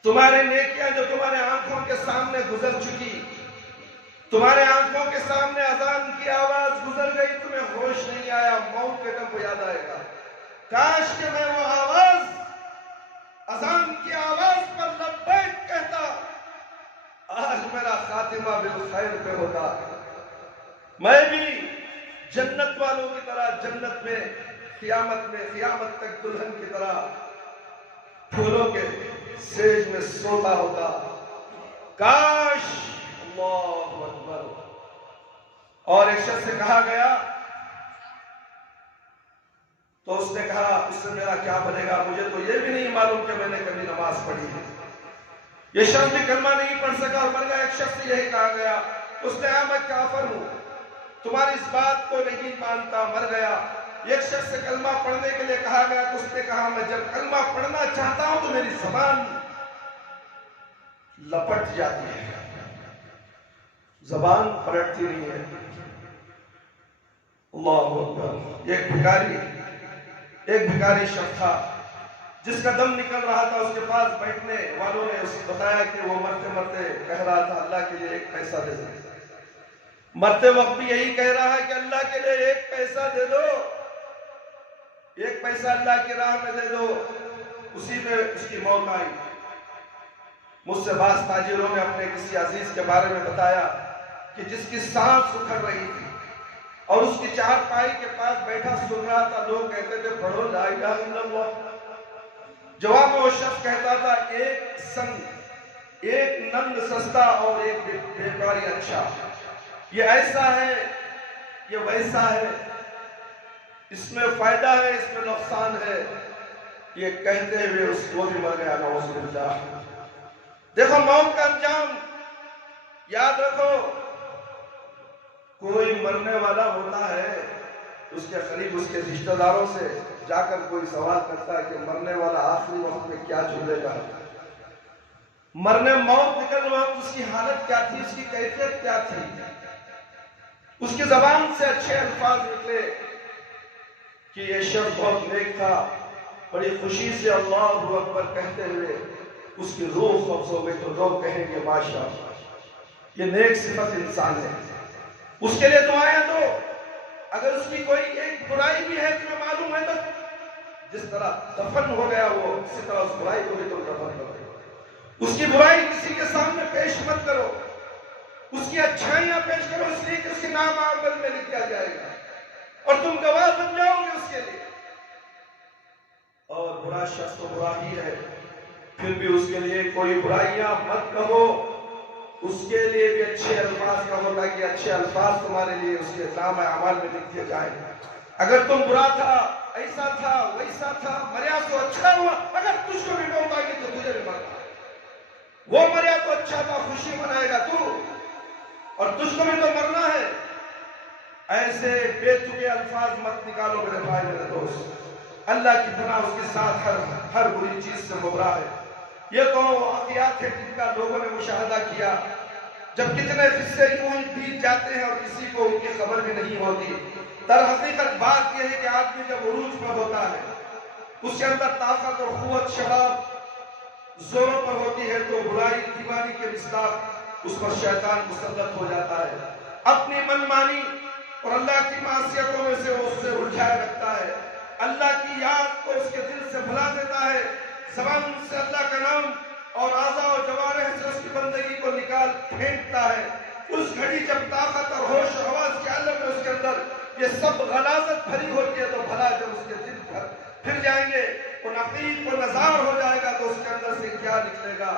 تمہارے نیکیاں جو تمہارے آنکھوں کے سامنے گزر چکی، تمہارے آنکھوں کے سامنے اذان کی آواز گزر گئی، تمہیں ہوش نہیں آیا، موت کے دم کو یاد آئے گا، کاش کہ میں وہ آواز، اذان کی آواز پر لبیک کہتا، آج میرا خاتمہ بالخیر پہ ہوتا، میں بھی جنت والوں کی طرح جنت میں قیامت تک دلہن کی طرح پھولوں کے سیج میں سوتا ہوتا، کاش۔ اللہ اکبر۔ اور ایک شخص سے کہا گیا تو اس نے کہا اس سے میرا کیا بنے گا، مجھے تو یہ بھی نہیں معلوم کہ میں نے کبھی نماز پڑھی ہے۔ یہ شخص بھی کلمہ نہیں پڑھ سکا اور مر گیا۔ ایک شخص سے یہی کہا گیا، اس نے کہا میں کافر ہوں، تمہاری اس بات کو نہیں مانتا، مر گیا۔ ایک شخص سے کلمہ پڑھنے کے لیے کہا گیا تو اس نے کہا میں جب کلمہ پڑھنا چاہتا ہوں تو میری زبان لپٹ جاتی ہے، زبان پلٹتی نہیں ہے۔ اللہ اکبر۔ ایک بھکاری شخص تھا جس کا دم نکل رہا تھا، اس کے پاس بیٹھنے والوں نے اسے بتایا کہ وہ مرتے مرتے کہہ رہا تھا اللہ کے لیے ایک پیسہ دے دو۔ مرتے وقت بھی یہی کہہ رہا ہے کہ اللہ کے لیے ایک پیسہ دے دو، ایک پیسہ اللہ کی راہ میں دے دو۔ اسی میں اس کی موت آئی۔ مجھ سے بعض تاجروں نے اپنے کسی عزیز کے بارے میں بتایا کہ جس کی سانس اکھڑ رہی تھی اور اس کی چارپائی کے پاس بیٹھا سن رہا تھا، لوگ کہتے تھے پڑھو لا الہ الا اللہ۔ جواب میں وہ شخص کہتا تھا ایک سنگ، ایک ننگ سستا اور ایک بیکاری اچھا، یہ ایسا ہے یہ ویسا ہے، اس میں فائدہ ہے اس میں نقصان ہے، یہ کہتے ہوئے اس کو بھی مر گیا، نعوذ باللہ۔ دیکھو موت کا انجام یاد رکھو۔ کوئی مرنے والا ہوتا ہے، اس کے قریب اس کے رشتہ داروں سے جا کر کوئی سوال کرتا ہے کہ مرنے والا آخری وقت میں کیا جھولے گا، موت نکل وقت اس کی حالت کیا تھی، اس کی کیفیت کیا تھی۔ اس کی زبان سے اچھے الفاظ نکلے کہ یہ شخص بہت نیک تھا، بڑی خوشی سے اللہ اکبر کہتے ہوئے اس کی روح قبض ہو گئی، تو لوگ کہیں گے ماشاءاللہ یہ نیک صفت انسان ہے، اس کے لیے دعائیں دو۔ اگر اس کی کوئی ایک برائی بھی ہے تمہیں معلوم ہے تو جس طرح دفن ہو گیا وہ، اسی طرح اس برائی کو بھی تم دفن کرو۔ اس کی برائی کسی کے سامنے پیش مت کرو، اس کی اچھائیاں پیش کرو، اس لیے کہ اس کے نام اعمال میں لکھا جائے گا اور تم گواہ بن جاؤ گے اس کے لیے۔ اور برا شخص تو برا ہی ہے، پھر بھی اس کے لیے کوئی برائیاں مت کہو، اس کے لیے بھی اچھے الفاظ کہو تاکہ اچھے الفاظ تمہارے لیے اس کے نام اعمال میں لکھ دیے جائیں۔ اگر تم برا تھا، ایسا تھا، ویسا تھا، مریا تو اچھا ہوا، اگر تجھ کو بھی موت آئے گی تو تجھے بھی مرنا۔ وہ مریا تو اچھا تھا، خوشی منائے گا تو، اور تجھ کو بھی تو مرنا ہے۔ ایسے بے تکے الفاظ مت نکالو میرے بھائی میرے دوست۔ اللہ کی پناہ اس کے ساتھ ہر بری چیز سے مبرا ہے۔ یہ تو واقعات ہیں جن کا لوگوں نے مشاہدہ کیا، جب کتنے قصے یوں ہی بیت جاتے ہیں اور کسی کو ان کی خبر بھی نہیں ہوتی۔ در حقیقت بات یہ ہے کہ آدمی جب عروج پر ہوتا ہے، اس کے اندر طاقت اور قوت شباب زوروں پر ہوتی ہے، تو برائی دیوانی کے مصداق اس پر شیطان مسلط ہو جاتا ہے، اپنی من مانی اور اللہ کی معصیتوں میں سے وہ اسے الجھائے رکھتا ہے، اللہ کی یاد کو اس کے دل سے بھلا دیتا ہے، زبان سے اللہ کا نام اور اعضاء و جوارح سے اس کی بندگی کو نکال پھینکتا ہے۔ اس گھڑی جب طاقت اور ہوش و حواس کے عالم میں اس کے اندر یہ سب غلاظت بھری ہوتی ہے، تو بھلا جب اس کے دل پر پھر جائیں گے وہ نقیب و نزار ہو جائے گا، تو اس کے اندر سے کیا نکلے گا،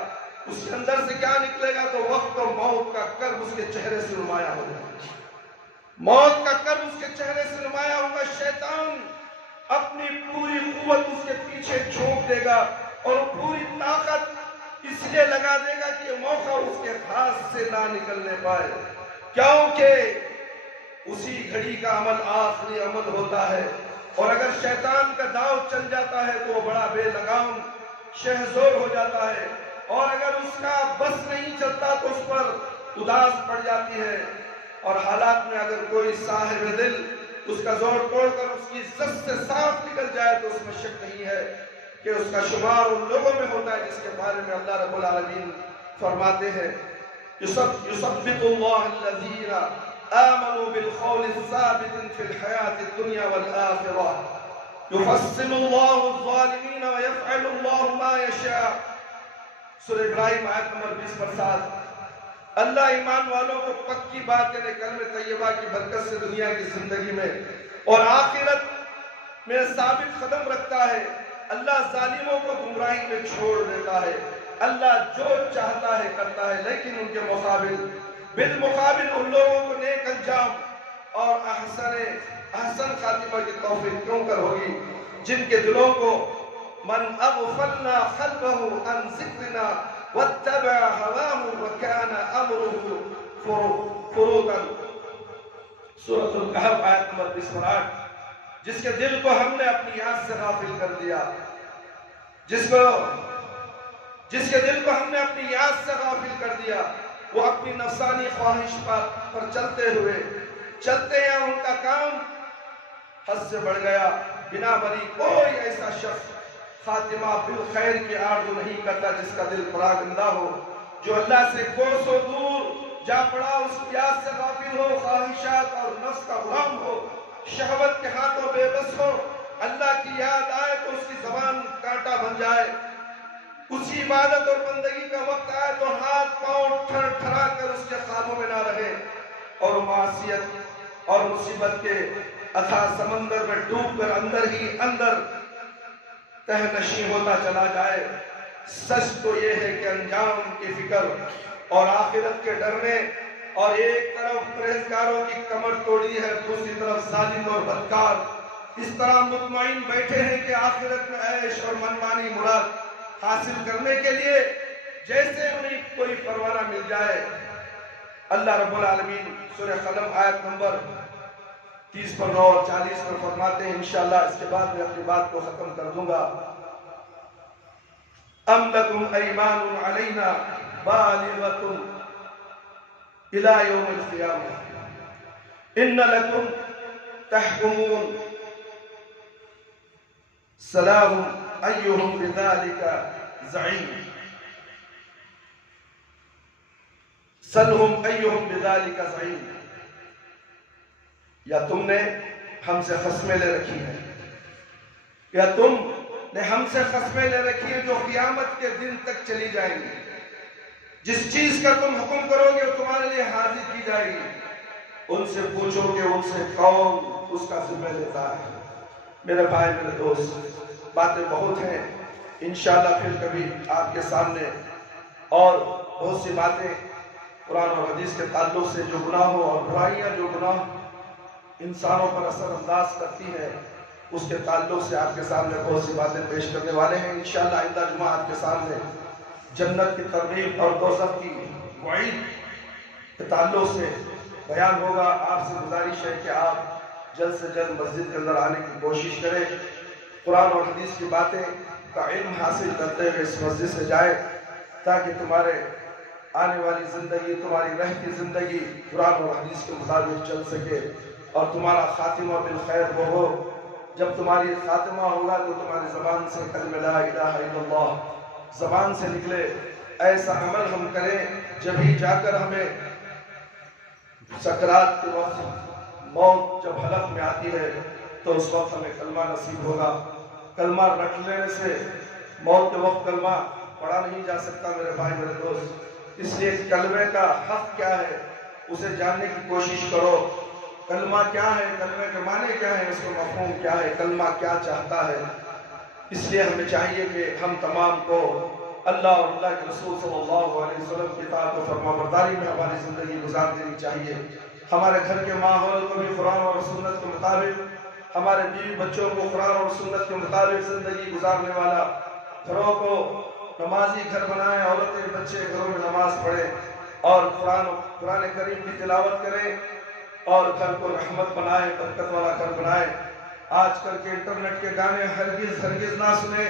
اس کے اندر سے کیا نکلے گا، تو وقت اور موت کا کرب اس کے چہرے سے نمایاں ہو جائے گا، موت کا کرب اس کے چہرے سے نمایاں ہوگا۔ شیطان اپنی پوری قوت اس کے پیچھے جھونک دے گا اور پوری طاقت اس لیے لگا دے گا کہ یہ موقع اس کے ہاتھ سے نہ نکلنے پائے، کیونکہ اسی گھڑی کا عمل آخری عمل ہوتا ہے، اور اگر شیطان کا داؤ چل جاتا ہے تو وہ بڑا بے لگام شہزور ہو جاتا ہے، اور اگر اس کا بس نہیں چلتا تو اس پر اداس پڑ جاتی ہے، اور حالات میں اگر کوئی صاحب دل اس کا زور توڑ کر اس کی عزت سے صاف نکل جائے تو اس میں شک نہیں ہے کہ اس کا شمار ان لوگوں میں ہوتا ہے جس کے بارے میں اللہ رب العالمین فرماتے ہیں یثبت اللہ الذین آمنوا بالقول الثابت فی الحیاۃ الدنیا والآخرہ یفصل اللہ الظالمین ویفعل اللہ ما یشاء۔ سورہ ابراہیم آیت نمبر 20 پر 7۔ اللہ ایمان والوں کو پکی بات یعنی کلمہ طیبہ کی برکت سے دنیا کی زندگی میں اور آخرت میں ثابت قدم رکھتا ہے، اللہ ظالموں کو گمراہی میں چھوڑ دیتا ہے، اللہ جو چاہتا ہے کرتا ہے، لیکن ان کے بالمقابل ان لوگوں کو نیک انجام اور احسن خاتمہ کی توفیق کیوں کر ہوگی جن کے دلوں کو من اغفلنا قلبه عن ذکرنا واتبع هواه وكان امره فروطا۔ سورۃ الکہف آیت نمبر 28۔ جس کے دل کو ہم نے اپنی یاد سے غافل کر دیا، جس کو جس کے دل کو ہم نے اپنی یاد سے غافل کر دیا، وہ اپنی نفسانی خواہش پر چلتے ہیں، ان کا کام حد سے بڑھ گیا۔ بنا بری کوئی ایسا شخص خاتمہ بالخیر کی آرزو نہیں کرتا جس کا دل پراگندہ ہو، جو اللہ سے کوسوں دور جا پڑا، اس کی یاد سے غافل ہو، خواہشات اور نفس کا غلام ہو، شہوت کے ہاتھوں بے بس ہو۔ اللہ کی یاد آئے تو اس کی زبان کانٹا بن جائے، اسی عبادت اور بندگی کا وقت آئے تو ہاتھ پاؤں ٹھر ٹھرا کر اس کے خوابوں میں نہ رہے، اور معصیت اور مصیبت کے اتھاہ سمندر میں ڈوب کر اندر ہی اندر تہ نشیں ہوتا چلا جائے۔ سچ تو یہ ہے کہ انجام کی فکر اور آخرت کے ڈر نے، اور ایک طرف پرہیزگاروں کی کمر توڑی ہے، دوسری طرف ظالم اور بدکار اس طرح مطمئن بیٹھے ہیں کہ آخرت میں عیش اور منمانی مراد حاصل کرنے کے لیے جیسے انہیں کوئی پروانہ مل جائے۔ اللہ رب العالمین سورہ قلم آیت نمبر 30 پر 9 اور 40 پر فرماتے ہیں، انشاءاللہ اس کے بعد میں اپنی بات کو ختم کر دوں گا۔ ام لکم ایمان علینا بالغۃ الی یوم القیامہ ان لکم تحکمون سلام ایہم بذالک زعیم سلہم ایہم بذالک زعیم۔ یا تم نے ہم سے قسمیں لے رکھی ہیں، یا تم نے ہم سے قسمیں لے رکھی ہیں جو قیامت کے دن تک چلی جائیں گی، جس چیز کا تم حکم کرو گے وہ تمہارے لیے حاضر کی جائے گی۔ ان سے پوچھو کہ ان سے کون اس کا ذمہ لیتا ہے۔ میرے بھائی میرے دوست، باتیں بہت ہیں، انشاءاللہ پھر کبھی آپ کے سامنے اور بہت سی باتیں قرآن اور حدیث کے تعلق سے جو گناہوں اور برائیاں جو گناہ انسانوں پر اثر انداز کرتی ہے اس کے تعلق سے آپ کے سامنے بہت سی باتیں پیش کرنے والے ہیں۔ انشاءاللہ آئندہ جمعہ آپ کے سامنے جنت کی ترغیب اور دوزخ کی وعید کے تعلق سے بیان ہوگا۔ آپ سے گزارش ہے کہ آپ جلد سے جلد مسجد کے اندر آنے کی کوشش کریں، قرآن اور حدیث کی باتیں کا علم حاصل کرتے ہوئے اس مسجد سے جائیں، تاکہ تمہارے آنے والی زندگی، تمہاری رہتی زندگی قرآن اور حدیث کے مطابق چل سکے، اور تمہارا خاتمہ بالخیر وہ ہو۔ جب تمہاری خاتمہ ہوگا تو تمہاری زبان سے کلمہ لا الہ الا اللہ زبان سے نکلے، ایسا عمل ہم کریں جب ہی جا کر ہمیں سکرات کے وقت موت جب حلق میں آتی ہے تو اس وقت ہمیں کلمہ نصیب ہوگا۔ کلمہ رکھ لینے سے موت کے وقت کلمہ پڑھا نہیں جا سکتا میرے بھائی میرے دوست، اس لیے کلمے کا حق کیا ہے اسے جاننے کی کوشش کرو۔ کلمہ کیا ہے، کلمے کے معنی کیا ہے، اس کا مفہوم کیا ہے، کلمہ کیا چاہتا ہے۔ اس لیے ہمیں چاہیے کہ ہم تمام کو اللہ اور اللہ کے رسول صلی اللہ علیہ وسلم کی اطاعت و فرما برداری میں ہماری زندگی گزار دینی چاہیے۔ ہمارے گھر کے ماحول کو بھی قرآن اور سنت کے مطابق، ہمارے بیوی بچوں کو قرآن اور سنت کے مطابق زندگی گزارنے والا، گھروں کو نمازی گھر بنائیں، عورتیں بچے گھروں میں نماز پڑھیں اور قرآن کریم کی تلاوت کریں، اور گھر کو رحمت بنائے، برکت والا گھر بنائے۔ آج کل کے انٹرنیٹ کے گانے ہرگز نہ سنیں،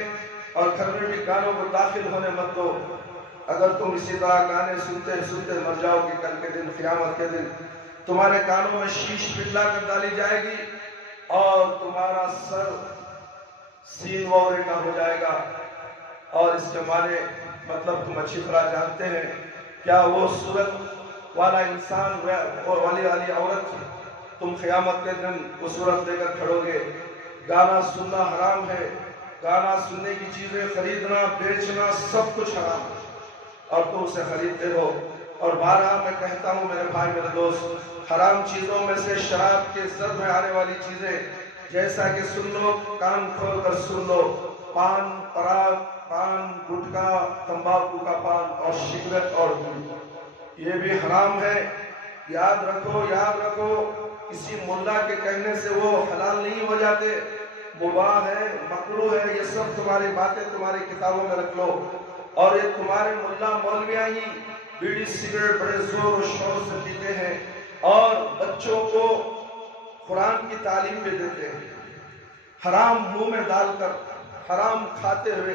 اور گھر میں بھی گانوں کو داخل ہونے مت دو۔ اگر تم اسی طرح گانے سنتے سنتے مر جاؤ گے، کل کے دن قیامت کے دن تمہارے کانوں میں شیش پگھلا کر ڈالی جائے گی اور تمہارا سر سین وورے کا ہو جائے گا۔ اور اس کے معنی مطلب تم اچھی طرح جانتے ہیں۔ کیا وہ صورت والا انسان والی عورت تم قیامت کے دن وہ صورت دے کر کھڑو گے؟ گانا سننا حرام ہے، گانا سننے کی چیزیں خریدنا بیچنا سب کچھ حرام ہے، اور تم اسے خریدتے ہو۔ اور بارہا میں کہتا ہوں میرے بھائی میرے دوست، حرام چیزوں میں سے شراب کے زد میں آنے والی چیزیں، جیسا کہ سن لو، کان کھول کر سن لو، پان پراگ، پان گٹکا، تمباکو کا پان اور سگریٹ اور یہ بھی حرام ہے۔ یاد رکھو یاد رکھو، کسی ملا کے کہنے سے وہ حلال نہیں ہو جاتے، مباح ہے، مکروہ ہے۔ یہ سب تمہاری باتیں تمہاری کتابوں میں رکھ لو، اور یہ تمہارے ملا مولویاں ہی بیڑی سگریٹ بڑے زور و شور سے پیتے ہیں اور بچوں کو قرآن کی تعلیم بھی دیتے ہیں، حرام منہ میں ڈال کر، حرام کھاتے ہوئے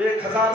1000